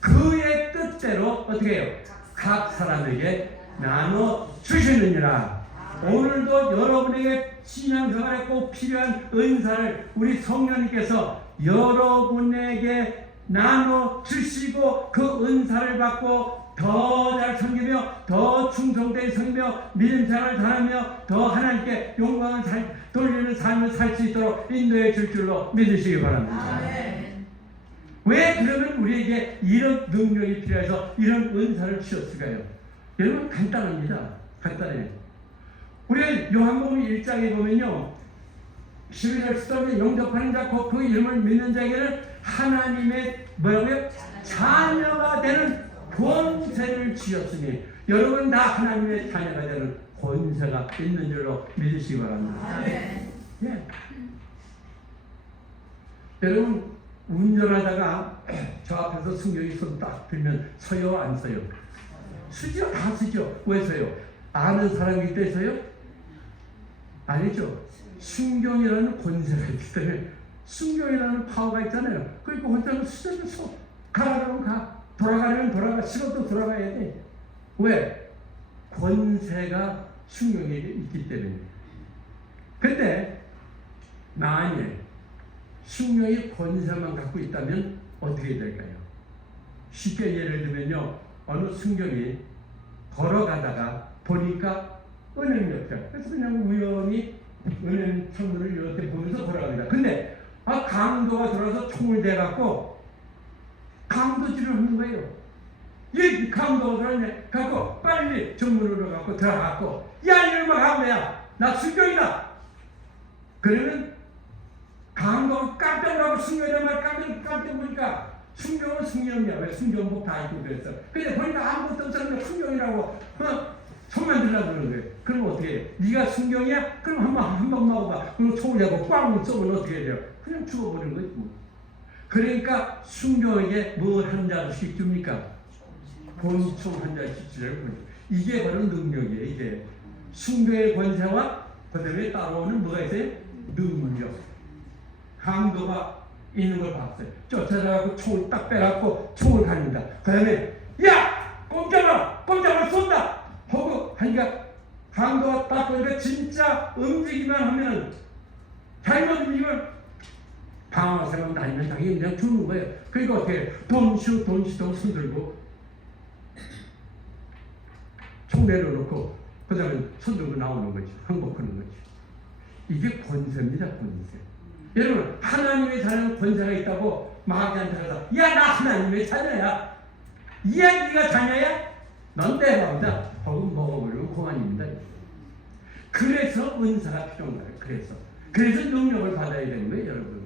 그의 뜻대로 어떻게 해요? 각 사람에게 나눠 주시느니라. 오늘도 여러분에게 신앙생활에 꼭 필요한 은사를 우리 성령님께서 여러분에게 나눠 주시고 그 은사를 받고 더 잘 섬기며 더 충성되게 섬기며 믿음 생활을 잘하며 더 하나님께 영광을 잘 돌리는 삶을 살 수 있도록 인도해 줄 줄로 믿으시기 바랍니다. 왜 그러면 우리에게 이런 능력이 필요해서 이런 은사를 주셨을까요? 여러분 간단합니다. 간단해요. 우리 요한복음 1장에 보면요 11절 13절에 영접하는 자 곧 그 이름을 믿는 자에게는 하나님의 뭐라고요? 자녀가 되는 권세를 주셨으니 여러분 다 하나님의 자녀가 되는 권세가 있는 줄로 믿으시기 바랍니다. 예. 여러분 운전하다가 저 앞에서 승경이 손 딱 들면 서요 안 서요? 쓰죠. 다 쓰죠. 왜 서요? 아는 사람이기 때문에 서요? 아니죠. 순경이라는 권세가 있기 때문에 순경이라는 파워가 있잖아요. 그러니까 혼자는 쓰면 서. 가라면 가. 돌아가려면 돌아가. 식어도 돌아가야 돼. 왜? 권세가 순경에 있기 때문에. 근데 만일 순경이 권세만 갖고 있다면 어떻게 될까요? 쉽게 예를 들면요. 어느 순경이 걸어가다가 보니까 은행 옆에 그래서 그냥 우연히 은행 창문을 이렇게 보면서 걸어갑니다. 근데 강도가 들어와서 총을 대갖고 강도질을 하는 거예요. 이 강도가 들어왔네. 갖고 빨리 정문으로 갖고 들어갔고 야 이놈아 강도야 나 순경이다. 그러면 강도가 깜짝 놀라고 순경이란 말 깜짝 보니까 순경은 순경이야. 왜? 순경복 다 입고 그랬어. 근데 보니까 아무것도 없었는데 순경이라고 손만 들라고 그러는 거예요. 그럼 어떻게 해? 네가 순경이야? 그럼 한번 먹어봐. 그리고 총을 잡고 꽝 쏘면 어떻게 해요? 그냥 죽어버리는 거지 뭐. 그러니까 순경에게 뭘 한 자씩 줍니까? 권총 한 자씩 주려고 합니다. 이게 바로 능력이에요. 이게 순경의 권세와 그 다음에 따라오는 뭐가 있어요? 능력. 강도가 있는 걸 봤어요. 쫓아가고 총을 딱 빼갖고 총을 가립니다. 그 다음에 야! 꼼짝마 쏜다! 하고 하니까 강도가 딱 보니까 진짜 움직이만 하면 잘못 움직이면 방황 생각 나면 당연히 그냥 죽는 거예요. 그러니까 어떻게 돈슈 손 들고 총 내려놓고 그 다음에 손 들고 나오는 거지. 항복하는 거지. 이게 권세입니다. 권세. 여러분 하나님의 자녀는 권세가 있다고 마귀한테 가서 야 나 하나님의 자녀야. 야 네가 자녀야? 넌 대박이다. 하고 먹어버리면 그만입니다. 그래서 은사가 필요한 거예요. 그래서 능력을 받아야 되는 거예요. 여러분.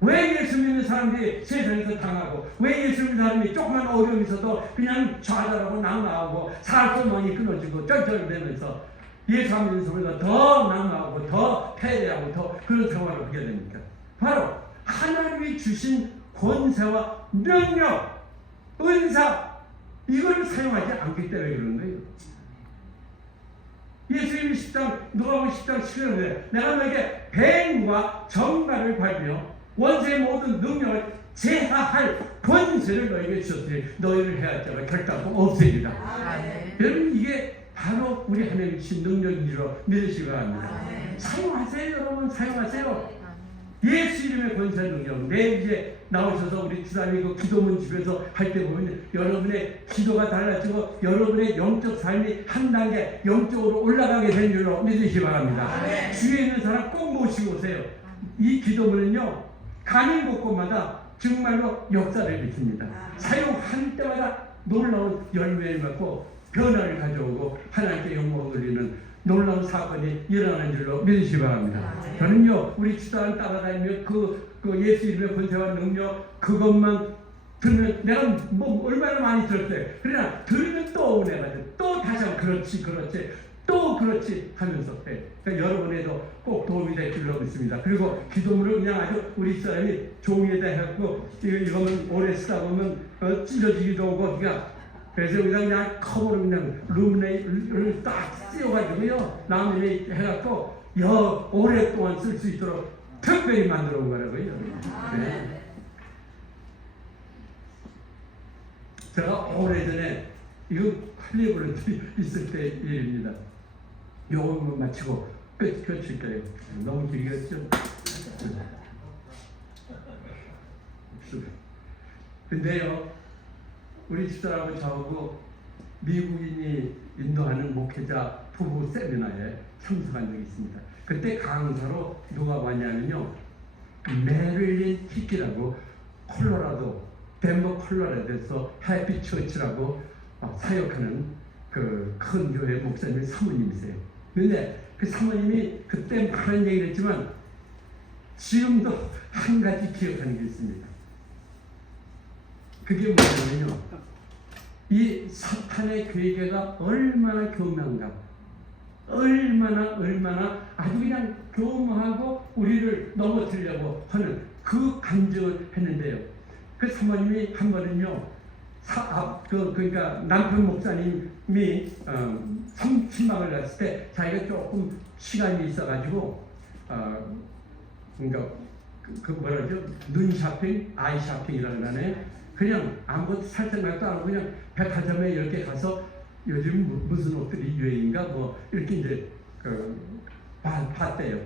왜 예수 믿는 사람들이 세상에서 당하고 왜 예수 믿는 사람이 조그만 어려움이 있어도 그냥 좌절하고 낙마하고 살소망이 끊어지고 쩔쩔대면서 예수 안 믿는 사람보다 더 낙마하고 더 패배하고 더 그런 생활을 하게 됩니까? 바로 하나님이 주신 권세와 능력, 은사 이걸 사용하지 않기 때문에 그런 거예요. 예수님이 10장 누가복음 10장 11절에 내가 너에게 뱀과 정갈을 밟으며 원수의 모든 능력을 제하할 권세를 너에게 주셨으니 너희를 해할 자가 결단코 없으리라. 여러분 이게 바로 우리 하나님이 주신 능력인 줄로 믿으시기 바랍니다. 사용하세요. 여러분 사용하세요. 예수 이름의 권세 능력. 내일 이제 나오셔서 우리 주사님이 그 기도문 집에서 할 때 보면 여러분의 기도가 달라지고 여러분의 영적 삶이 한 단계 영적으로 올라가게 된 줄로 믿으시기 바랍니다. 주위에 있는 사람 꼭 모시고 오세요. 이 기도문은요 가는 곳곳마다 정말로 역사를 비춥니다. 사용할 때마다 놀라운 열매를 맞고 변화를 가져오고 하나님께 영광을 돌리는 놀라운 사건이 일어나는 줄로 믿으시기 바랍니다. 저는요 우리 집사람 따라다니며 그 예수 이름의 권세와 능력 그것만 들으면 내가 뭐 얼마나 많이 들었어요. 그러나 들으면 또 내가 또 다시 한번 그렇지 또 그렇지 하면서 해. 그러니까 여러분에도 꼭 도움이 될 줄로 믿습니다. 그리고 기도문을 그냥 아주 우리 사람이 종이에다 해갖고 이거는 오래 쓰다 보면 찢어지기도 하고 그래서 우리가 그냥 컵으로 그냥 룸네를 딱 씌워가지고요 나무에 해갖고 오랫동안 쓸 수 있도록 특별히 만들어 온 거라고요. 네. 제가 오래전에 이거 할리우드 있을 때 일입니다. 요것만 마치고 끝일 거예요. 너무 길겠죠? 근데요 우리 집사람하고 저하고 미국인이 인도하는 목회자 부부 세미나에 참석한 적이 있습니다. 그때 강사로 누가 왔냐면요 메릴린 히키라고 콜로라도 덴버 콜로라도에서 해피 처치라고 사역하는 그 큰 교회 목사님 사모님이세요. 근데 그 사모님이 그때 많은 얘기를 했지만 지금도 한 가지 기억하는 게 있습니다. 그게 뭐냐면요 이 사탄의 괴계가 얼마나 교묘한가, 얼마나 아주 그냥 교묘하고 우리를 넘어뜨리려고 하는 그 감정을 했는데요. 그 사모님이 한 번은요 그러니까 남편 목사님이 신방을 갔을 때 자기가 조금 시간이 있어가지고 그러니까 그 뭐라죠 눈 샤핑, 아이 샤핑이라고 하네. 그냥 아무것도 살 생각도 안 하고 그냥 백화점에 이렇게 가서 요즘 무슨 옷들이 유행인가 뭐 이렇게 이제 봤대요.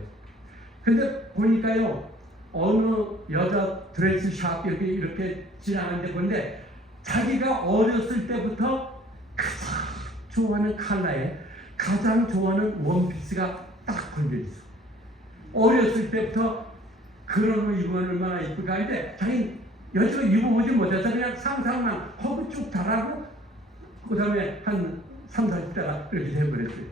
근데 보니까요 어느 여자 드레스샵 이렇게 지나가는데 보는데 자기가 어렸을 때부터 가장 좋아하는 컬러에 가장 좋아하는 원피스가 딱 걸려있어. 어렸을 때부터 그런 거 입으면 얼마나 이쁠까 하는데 자기는 여지껏 입어보지 못해서 그냥 상상만 하고 쭉 달하고 그 다음에 한 3, 40대가 이렇게 돼버렸어요.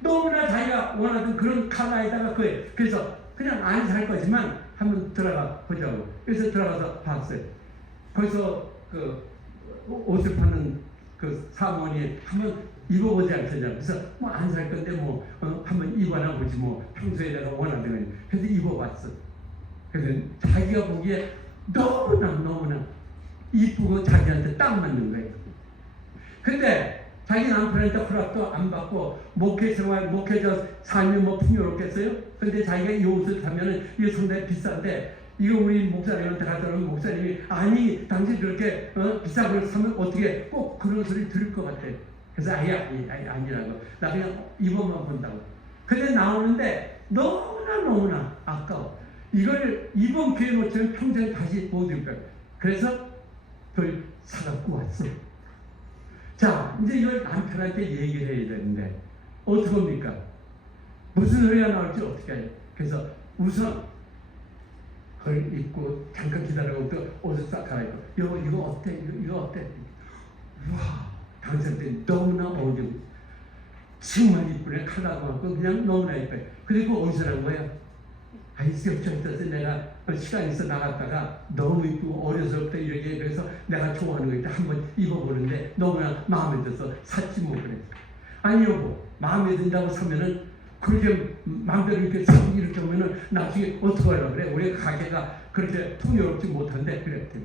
너무나 자기가 원하던 그런 컬러에다가 그래서 그냥 안 살 거지만 한번 들어가 보자고. 그래서 들어가서 봤어요. 거기서 그 옷을 파는 그 사모니 한번 입어보지 않겠냐. 그래서 뭐 안 살 건데 뭐 한번 입어나 보지 뭐 평소에 내가 원하던 거. 그래서 입어봤어. 그래서 자기가 보기에 너무나 이쁘고 자기한테 딱 맞는 거예요. 근데 자기 남편한테 허락도 안 받고 목회자 삶이 뭐 풍요롭겠어요? 근데 자기가 이 옷을 사면은 이거 상당히 비싼데 이거 우리 목사님한테 갖다 놓으면 목사님이 아니 당신 그렇게 비싼 걸 사면 어떻게 꼭 그런 소리 들을 것 같아. 그래서 아니라고. 나 그냥 입어만 본다고. 근데 나오는데 너무나 아까워. 이걸 이번 기회 놓치면 평생 다시 못 입을 거야. 그래서 그걸 사갖고 왔어. 자, 이제 이걸 남편한테 얘기를 해야 되는데 어떻게 합니까? 무슨 소리가 나올지 어떻게 해요? 그래서 우선 그걸 입고 잠깐 기다리고 또 옷을 싹 갈아입고 이거 어때? 이거 어때? 우와, 당신한테 너무나 어울리고 정말 이쁘네. 컬러도 많고 그냥 너무나 이뻐요. 그리고 어디서 난 거예요? 있었어. 내가 시간 있어 나갔다가 너무 이쁘고 어려서부터 이렇게 그래서 내가 좋아하는 거 있다 한번 입어보는데 너무나 마음에 들어서 샀지 뭐 그래. 아니 여보, 마음에 든다고 사면은 그렇게 마음대로 이렇게 사고 이렇게 하면은 나중에 어떻게 하려고 그래? 우리 가게가 그렇게 풍요롭지 못한데 그랬대.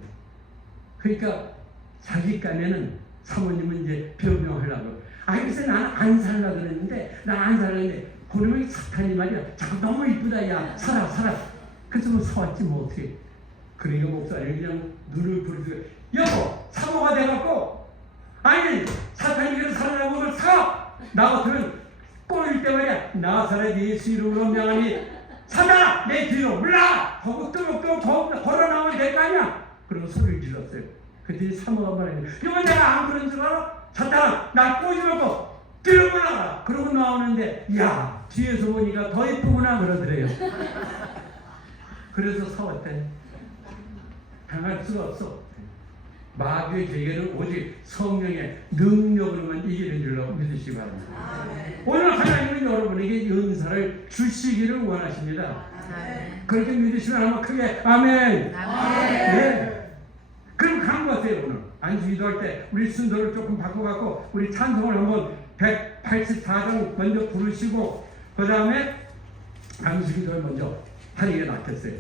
그러니까 자기 간에는 사모님은 이제 변명하려고. 그래서 나는 안 살려고 그랬는데 난 안 살려고 했는데 그러면 사탄이 말이야 자꾸 너무 이쁘다 야 사라 그래서 뭐 사왔지 뭐 어떻게. 그러니까 목사님이 그냥 눈을 부르고 여보 사모가 돼갖고 아니 사탄이 그래서 살아나고 그걸 사! 나 같으면 꼬일 때 말이야 나사렛 예수 이름으로 명하니 사자 내 뒤로 물러가 하고 뚜벅뚜벅 걸어 나오면 될 거 아니야. 그러고 소리를 질렀어요. 그랬더니 사모가 말하니 이건 내가 안 그런 줄 알아? 사탄아 날 꼬이지 말고 뒤로 물러가. 그러고 나오는데 야 뒤에서 보니까 더 이쁘구나 그러더래요. 그래서 사왔대. 당할 수가 없어. 마귀의 계계는 오직 성령의 능력으로만 이기는 줄로 믿으시기 바랍니다. 오늘 하나님은 여러분에게 은사를 주시기를 원하십니다. 그렇게 믿으시면 한번 크게 아멘. 네. 그럼 간구하세요. 오늘 안수 기도할 때 우리 순서를 조금 바꿔갖고 우리 찬송을 한번 184장 먼저 부르시고 그 다음에 안수 기도를 먼저 하는 게 낫겠어요.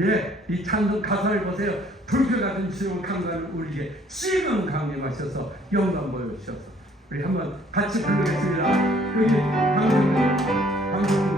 예, 이 찬송 가사를 보세요. 불교 같은 지옥 강간을 우리에게 지금 강림하셔서 영광 보여주셔서 우리 한번 같이 부르겠습니다. 여기 방송